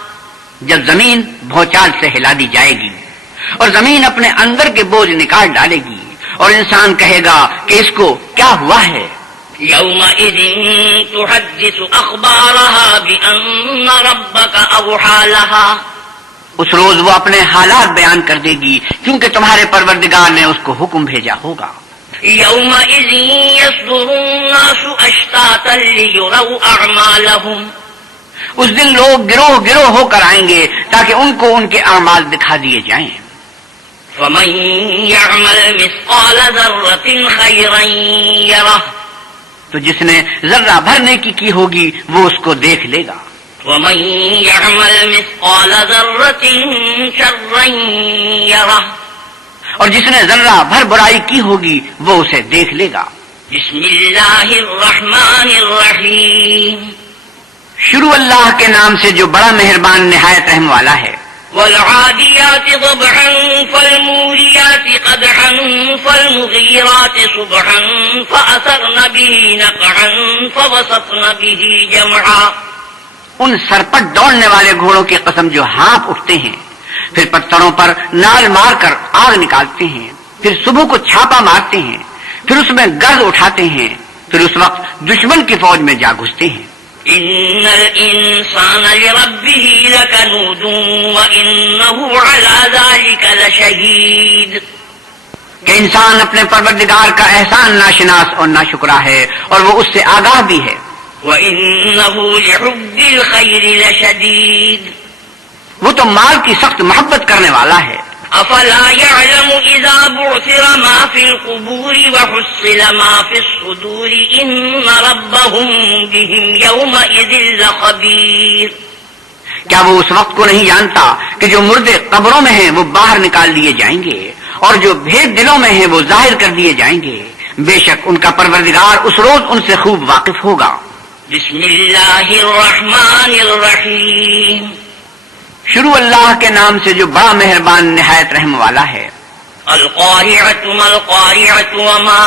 جب زمین بھوچال سے ہلا دی جائے گی اور زمین اپنے اندر کے بوجھ نکال ڈالے گی اور انسان کہے گا کہ اس کو کیا ہوا ہے. یومئذ تحدث اخبارها بان ربك اوحى لها. اس روز وہ اپنے حالات بیان کر دے گی کیونکہ تمہارے پروردگار نے اس کو حکم بھیجا ہوگا. یومئذ یصدر الناس اشتاتا لیروا اعمالهم. اس دن لوگ گروہ گروہ ہو کر آئیں گے تاکہ ان کو ان کے اعمال دکھا دیے جائیں. فمن يعمل مثقال ذرة خيرا يره. تو جس نے ذرہ بھر نیکی کی ہوگی وہ اس کو دیکھ لے گا. ومن يعمل مثقال ذرة شرا يره، اور جس نے ذرہ بھر برائی کی ہوگی وہ اسے دیکھ لے گا۔ بسم اللہ الرحمن الرحیم، شروع اللہ کے نام سے جو بڑا مہربان نہایت رحم والا ہے۔ والعادیات ضبحا فالموریات قدحا فالمغیرات صبحا فأثرن به نقعا فوسطن به جمعا، ان سرپٹ دوڑنے والے گھوڑوں کی قسم جو ہانپ اٹھتے ہیں، پھر پتھروں پر نال مار کر آگ نکالتے ہیں، پھر صبح کو چھاپا مارتے ہیں، پھر اس میں گرد اٹھاتے ہیں، پھر اس وقت دشمن کی فوج میں جا گھستے ہیں۔ ان الانسان لربه لکنود وانه على ذلك لشهید، کہ انسان اپنے پروردگار کا احسان ناشناس اور ناشکرا ہے اور وہ اس سے آگاہ بھی ہے۔ وانه لحب الخير لشدید، وہ تو مال کی سخت محبت کرنے والا ہے۔ افلا يعلم اذا بعثر ما في القبور وحصل ما في الصدور ان ربهم بهم يومئذ لخبير، کیا وہ اس وقت کو نہیں جانتا کہ جو مردے قبروں میں ہیں وہ باہر نکال لیے جائیں گے اور جو بھید دلوں میں ہیں وہ ظاہر کر دیے جائیں گے؟ بے شک ان کا پروردگار اس روز ان سے خوب واقف ہوگا۔ بسم اللہ الرحمن الرحیم، شروع اللہ کے نام سے جو بڑا مہربان نہایت رحم والا ہے۔ القارعۃ ما القارعۃ وما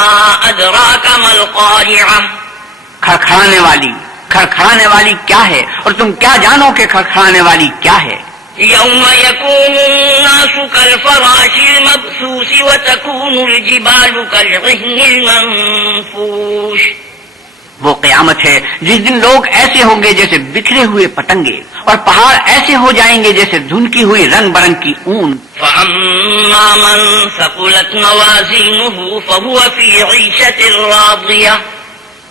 ادراک ما القارعۃ، کھڑکھڑانے والی کیا ہے اور تم کیا جانو کہ کھڑکھڑانے والی کیا ہے؟ یوم یکون الناس کالفراش المبثوث وتکون الجبال کالعہن المنفوش، وہ قیامت ہے جس دن لوگ ایسے ہوں گے جیسے بکھرے ہوئے پتنگے اور پہاڑ ایسے ہو جائیں گے جیسے دھنکی ہوئی رنگ برنگ کی اون۔ فَأَمَّا مَنْ ثَقُلَتْ مَوَازِينُهُ فَهُوَ فِي عِيشَةٍ رَاضِيَةٍ،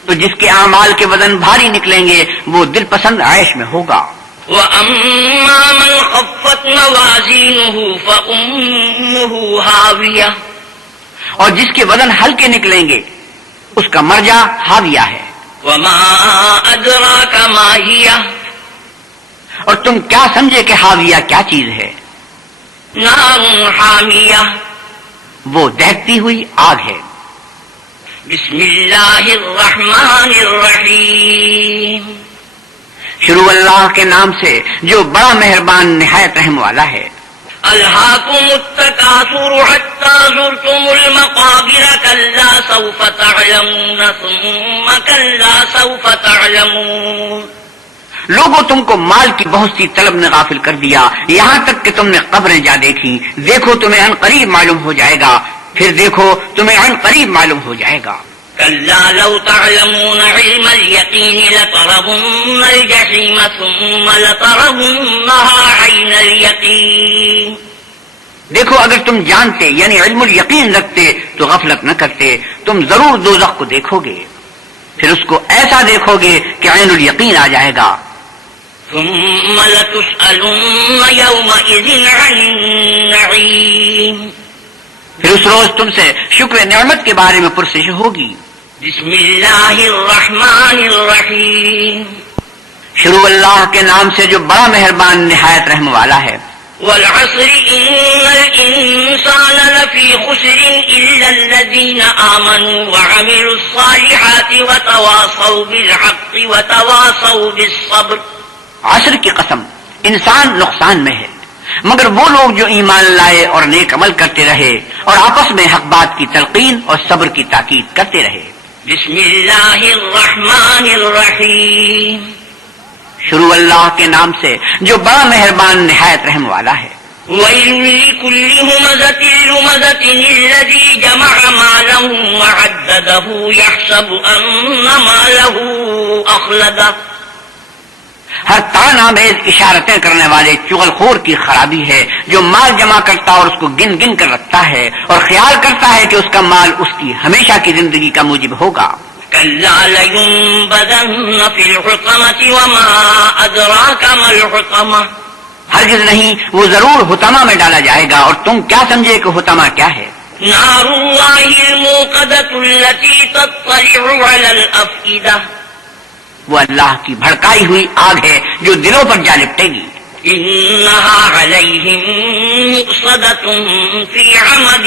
تو جس کے اعمال کے وزن بھاری نکلیں گے وہ دل پسند عیش میں ہوگا۔ وَأَمَّا مَنْ خَفَّتْ مَوَازِينُهُ فَأُمُّهُ هَاوِيَةٌ، اور جس کے وزن ہلکے نکلیں گے اس کا مرجع حاویہ ہے۔ وَمَا أَدْرَاكَ مَا هِيَهْ، اور تم کیا سمجھے کہ حاویہ کیا چیز ہے؟ نَارٌ حَامِيَةٌ، وہ دہتی ہوئی آگ ہے۔ بسم اللہ الرحمن الرحیم، شروع اللہ کے نام سے جو بڑا مہربان نہایت رحم والا ہے۔ الہاکم التکاثر حتی زرتم المقابر کلا سوف تعلمون ثم کلا سوف تعلمون، لوگوں تم کو مال کی بہت سی طلب نے غافل کر دیا یہاں تک کہ تم نے قبریں جا دیکھی، دیکھو تمہیں عن قریب معلوم ہو جائے گا، پھر دیکھو تمہیں عن قریب معلوم ہو جائے گا۔ کلا لو تعلمون علم الیقین لترون الجحیم ثم لترونها عین الیقین، دیکھو اگر تم جانتے یعنی علم الیقین رکھتے تو غفلت نہ کرتے، تم ضرور دوزخ کو دیکھو گے، پھر اس کو ایسا دیکھو گے کہ عین الیقین آ جائے گا۔ ثم لتسألن یومئذ عن النعیم، پھر اس روز تم سے شکر نعمت کے بارے میں پرسش ہوگی۔ بسم اللہ الرحمن الرحیم، شروع اللہ کے نام سے جو بڑا مہربان نہایت رحم والا ہے۔ والعصر ان الانسان لفی خسر الا الذین آمنوا وعملوا الصالحات وتواصوا بالحق وتواصوا بالصبر، عصر کی قسم، انسان نقصان میں ہے مگر وہ لوگ جو ایمان لائے اور نیک عمل کرتے رہے اور آپس میں حق بات کی تلقین اور صبر کی تاکید کرتے رہے۔ بسم اللہ الرحمن الرحیم، شروع اللہ کے نام سے جو بڑا مہربان نہایت رحم والا ہے۔ وَيْلٌ لِكُلِّ هُمَزَةٍ لُمَزَةٍ الَّذِي جَمَعَ مَالًا وَعَدَّدَهُ يَحْسَبُ أَنَّ مَالَهُ أَخْلَدَهُ، ہر تان آمیز اشارتیں کرنے والے چغل خور کی خرابی ہے جو مال جمع کرتا اور اس کو گن گن کر رکھتا ہے اور خیال کرتا ہے کہ اس کا مال اس کی ہمیشہ کی زندگی کا موجب ہوگا۔ كلا لينبذن في الحطمة وما أدراك ما الحطمة، ہرگز نہیں، وہ ضرور حطمہ میں ڈالا جائے گا اور تم کیا سمجھے کہ حطمہ کیا ہے؟ نار الله الموقدة التي تطلع على الأفئدة، وہ اللہ کی بھڑکائی ہوئی آگ ہے جو دلوں پر جا لپٹے گی. إنها عليهم مؤصدة في عمد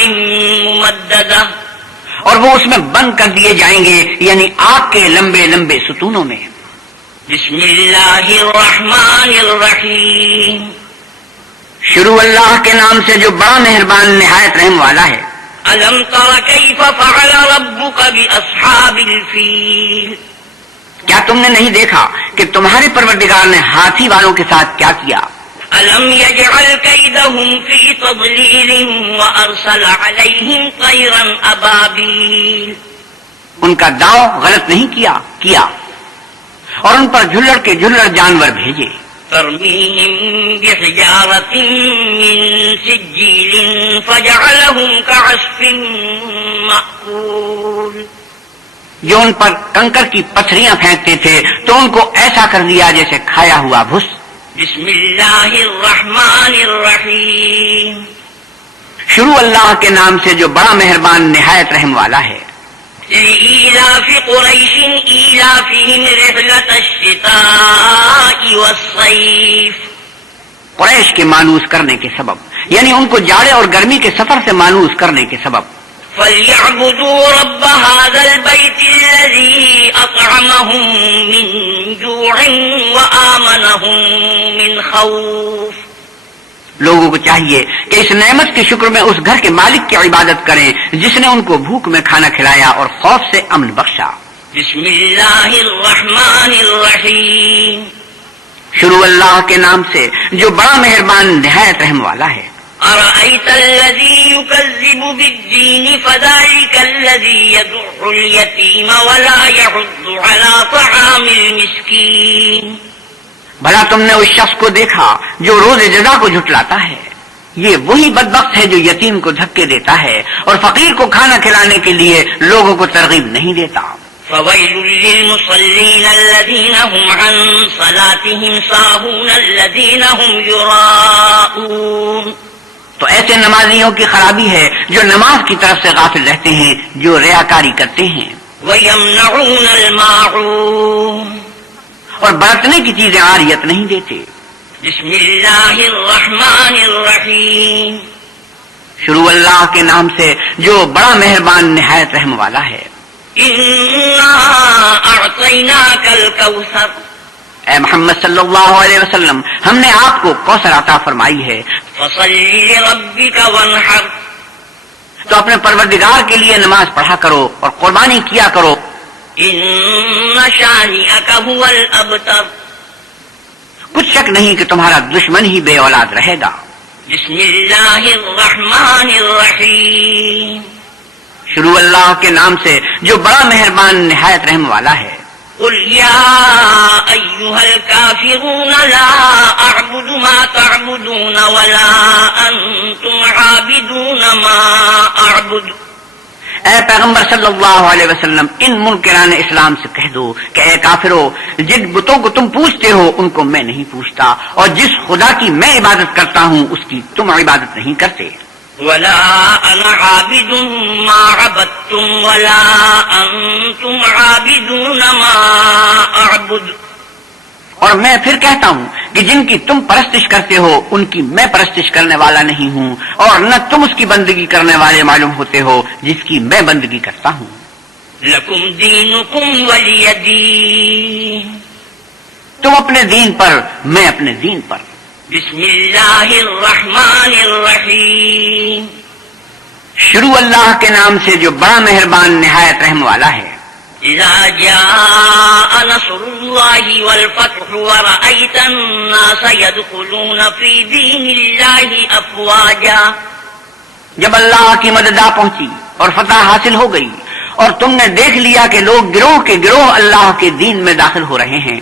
ممددة. اور وہ اس میں بند کر دیے جائیں گے یعنی آگ کے لمبے لمبے ستونوں میں. بسم اللہ الرحمن الرحیم. شروع اللہ کے نام سے جو بڑا مہربان نہایت رحم والا ہے. الم تر کیف فعل ربک باصحاب الفیل. کیا تم نے نہیں دیکھا کہ تمہارے پروردگار نے ہاتھی والوں کے ساتھ کیا کیا؟ الم یجعل کیدہم فی تضلیل وارسل علیہم طیرا ابابیل. ان کا داؤ غلط نہیں کیا اور ان پر جھلڑ کے جھلڑ جانور بھیجے. ترمیہم بحجارۃ من سجیل فجعلہم کعصف مأکول. جو ان پر کنکر کی پتھریاں پھینکتے تھے تو ان کو ایسا کر دیا جیسے کھایا ہوا بھس. بسم اللہ الرحمن الرحیم. شروع اللہ کے نام سے جو بڑا مہربان نہایت رحم والا ہے. لإيلاف قریش ایلافہم رحلۃ الشتاء والصیف. قریش کے مانوس کرنے کے سبب یعنی ان کو جاڑے اور گرمی کے سفر سے مانوس کرنے کے سبب. فَلْيَعْبُدُوا رَبَّ هَذَا الْبَيْتِ الَّذِي أَطْعَمَهُم مِّن جُوعٍ وَآمَنَهُم مِّنْ خَوْفٍ. لوگوں کو چاہیے کہ اس نعمت کے شکر میں اس گھر کے مالک کی عبادت کریں جس نے ان کو بھوک میں کھانا کھلایا اور خوف سے امن بخشا. بسم اللہ الرحمن الرحیم. شروع اللہ کے نام سے جو بڑا مہربان نہایت رحم والا ہے. أرأيت الذي يكذب بالدين فذلك الذي يدع اليتيم ولا يحض على طعام المسكين. بھلا تم نے اس شخص کو دیکھا جو روز جزا کو جھٹلاتا ہے؟ یہ وہی بدبخت ہے جو یتیم کو دھکے دیتا ہے اور فقیر کو کھانا کھلانے کے لیے لوگوں کو ترغیب نہیں دیتا. فويل للمصلين الذين هم عن صلاتهم ساهون الذين هم يراءون. تو ایسے نمازیوں کی خرابی ہے جو نماز کی طرف سے غافل رہتے ہیں جو ریاکاری کرتے ہیں. وَيَمْنَعُونَ الْمَاعُونَ. اور برتنے کی چیزیں عاریت نہیں دیتے. بسم اللہ الرحمن الرحیم. شروع اللہ کے نام سے جو بڑا مہربان نہایت رحم والا ہے. اِنَّا أَعْطَيْنَاكَ الْكَوْثَرَ. اے محمد صلی اللہ علیہ وسلم ہم نے آپ کو کوثر عطا فرمائی ہے. فَصَلِّ لِرَبِّكَ وَانْحَرْ. تو اپنے پروردگار کے لیے نماز پڑھا کرو اور قربانی کیا کرو. إِنَّ شَانِئَكَ هُوَ الْأَبْتَرُ. کچھ شک نہیں کہ تمہارا دشمن ہی بے اولاد رہے گا. بسم اللہ الرحمن الرحیم. شروع اللہ کے نام سے جو بڑا مہربان نہایت رحم والا ہے. قل یا ایها الكافرون لا اعبد ما تعبدون ولا انتم عابدون ما اعبد. اے پیغمبر صلی اللہ علیہ وسلم ان منکران اسلام سے کہہ دو کہ اے کافرو جن بتوں کو تم پوجتے ہو ان کو میں نہیں پوجتا اور جس خدا کی میں عبادت کرتا ہوں اس کی تم عبادت نہیں کرتے. ولا انا عابد ما عبدتم ولا انتم عابدون ما اعبد. اور میں پھر کہتا ہوں کہ جن کی تم پرستش کرتے ہو ان کی میں پرستش کرنے والا نہیں ہوں اور نہ تم اس کی بندگی کرنے والے معلوم ہوتے ہو جس کی میں بندگی کرتا ہوں. لکم دینکم ولی دین. تم اپنے دین پر میں اپنے دین پر. بسم اللہ الرحمن الرحیم. شروع اللہ کے نام سے جو بڑا مہربان نہایت رحم والا ہے. اذا جاء نصر اللہ والفتح ورأیت الناس يدخلون فی دین اللہ افواجا. جب اللہ کی مدد آ پہنچی اور فتح حاصل ہو گئی اور تم نے دیکھ لیا کہ لوگ گروہ کے گروہ اللہ کے دین میں داخل ہو رہے ہیں.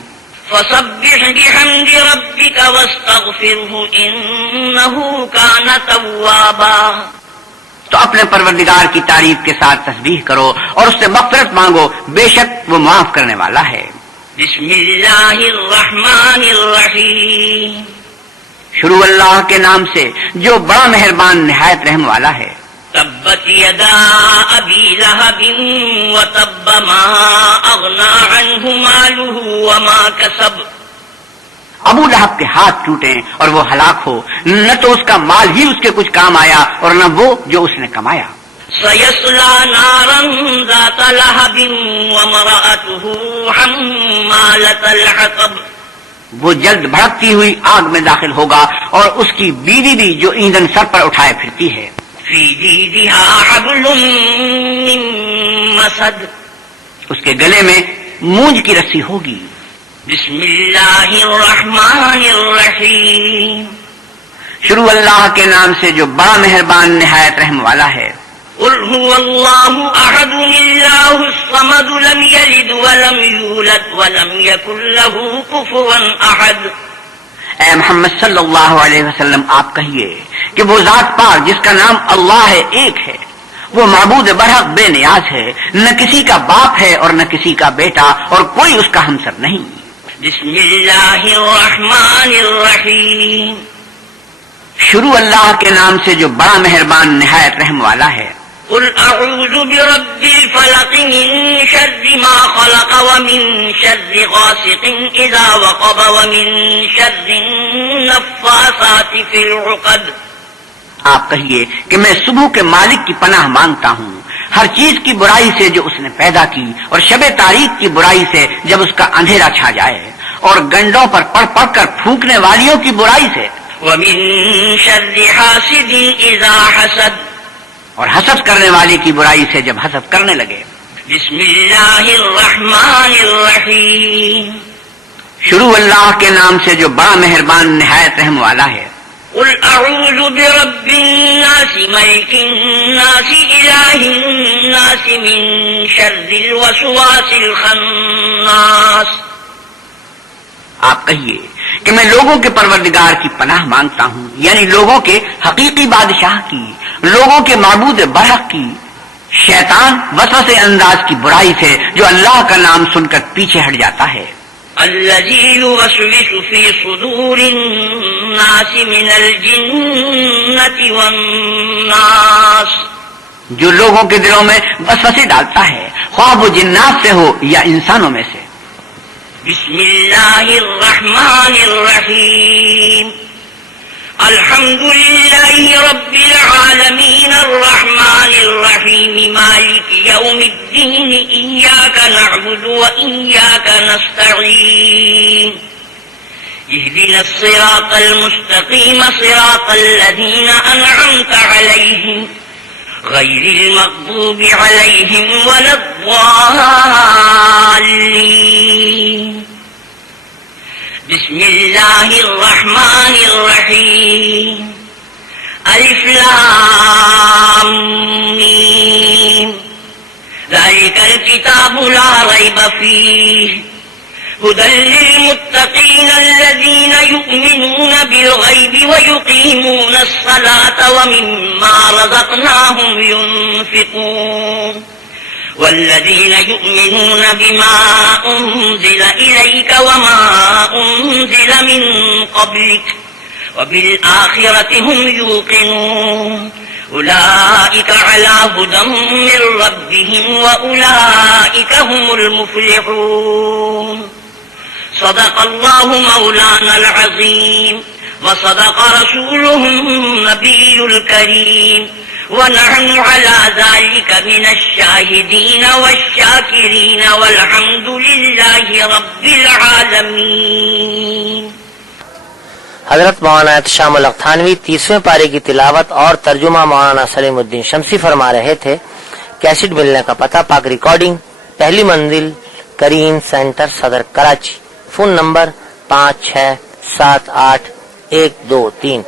فسبح بحمد ربک واستغفرہ انہ کان توابا. تو اپنے پروردگار کی تعریف کے ساتھ تسبیح کرو اور اس سے مغفرت مانگو بے شک وہ معاف کرنے والا ہے. بسم اللہ الرحمن الرحیم. شروع اللہ کے نام سے جو بڑا مہربان نہایت رحم والا ہے. تبت يدا أبي لهب وتب ما أغنى عنه ماله وما كسب. ابو لہب کے ہاتھ ٹوٹے اور وہ ہلاک ہو، نہ تو اس کا مال ہی اس کے کچھ کام آیا اور نہ وہ جو اس نے کمایا. سيصلى نارا ذات لهب وامرأته حمالة الحطب. وہ جلد بھڑکتی ہوئی آگ میں داخل ہوگا اور اس کی بیوی بھی جو ایندھن سر پر اٹھائے پھرتی ہے. في جيدها حبل من مسد. اس کے گلے میں مونج کی رسی ہوگی. بسم اللہ الرحمن الرحیم. شروع اللہ کے نام سے جو بڑا مہربان نہایت رحم والا ہے. قل هو اللہ احد اللہ الصمد لم یلد ولم یولد ولم یکن له کفوا احد. اے محمد صلی اللہ علیہ وسلم آپ کہیے کہ وہ ذات پاک جس کا نام اللہ ہے ایک ہے، وہ معبود برحق بے نیاز ہے، نہ کسی کا باپ ہے اور نہ کسی کا بیٹا اور کوئی اس کا ہمسر نہیں. بسم اللہ الرحمن الرحیم. شروع اللہ کے نام سے جو بڑا مہربان نہایت رحم والا ہے. قل اعوذ برب الفلق من شر ما خلق ومن شر غاسق اذا وقب ومن شر النفاثات في العقد. آپ کہیے کہ میں صبح کے مالک کی پناہ مانگتا ہوں ہر چیز کی برائی سے جو اس نے پیدا کی اور شب تاریک کی برائی سے جب اس کا اندھیرا چھا جائے اور گنڈوں پر پڑھ پڑھ کر پھونکنے والیوں کی برائی سے ومن شر حاسد اذا حسد. اور حسد کرنے والے کی برائی سے جب حسد کرنے لگے. بسم اللہ الرحمن الرحیم. شروع اللہ کے نام سے جو بڑا مہربان نہایت رحم والا ہے. قل اعوذ برب الناس ملک الناس الہ الناس من شر الوسواس الخناس. آپ کہیے کہ میں لوگوں کے پروردگار کی پناہ مانگتا ہوں، یعنی لوگوں کے حقیقی بادشاہ کی، لوگوں کے معبود برحق کی، شیطان وسوسے انداز کی برائی سے جو اللہ کا نام سن کر پیچھے ہٹ جاتا ہے. الذی یوسوس فی صدور الناس من الجنۃ والناس. جو لوگوں کے دلوں میں وسوسے ڈالتا ہے، خواہ وہ جنات سے ہو یا انسانوں میں سے. بسم اللہ الرحمن الرحیم. الحمد للہ رب العالمین الرحمن الرحیم مالک یوم الدین ایاک نعبد و ایاک نستعین. اهدنا الصراط المستقیم صراط الذین انعمت علیہم غیر المغضوب علیہم ولا الضالین. بسم اللہ الرحمن الرحیم. الف لام میم. ذلك الكتاب لا ريب فيه هدى للمتقين الذين يؤمنون بالغيب ويقيمون الصلاة ومما رزقناهم ينفقون. والذين يؤمنون بما أنزل إليك وما أنزل من قبلك وبالآخرة هم يوقنون. أولئك على هدى من ربهم وأولئك هم المفلحون. صدق الله مولانا العظيم وصدق رسوله النبي الكريم ونحن على ذلك من الشاهدين والشاكرين والحمد لله رب العالمين. حضرت مولانا احتشام القتھانوی 30ویں پارے کی تلاوت اور ترجمہ مولانا سلیم الدین شمسی فرما رہے تھے. کیسٹ ملنے کا پتہ پاک ریکارڈنگ، پہلی منزل، کریم سینٹر، صدر، کراچی. Phone number 567812 3.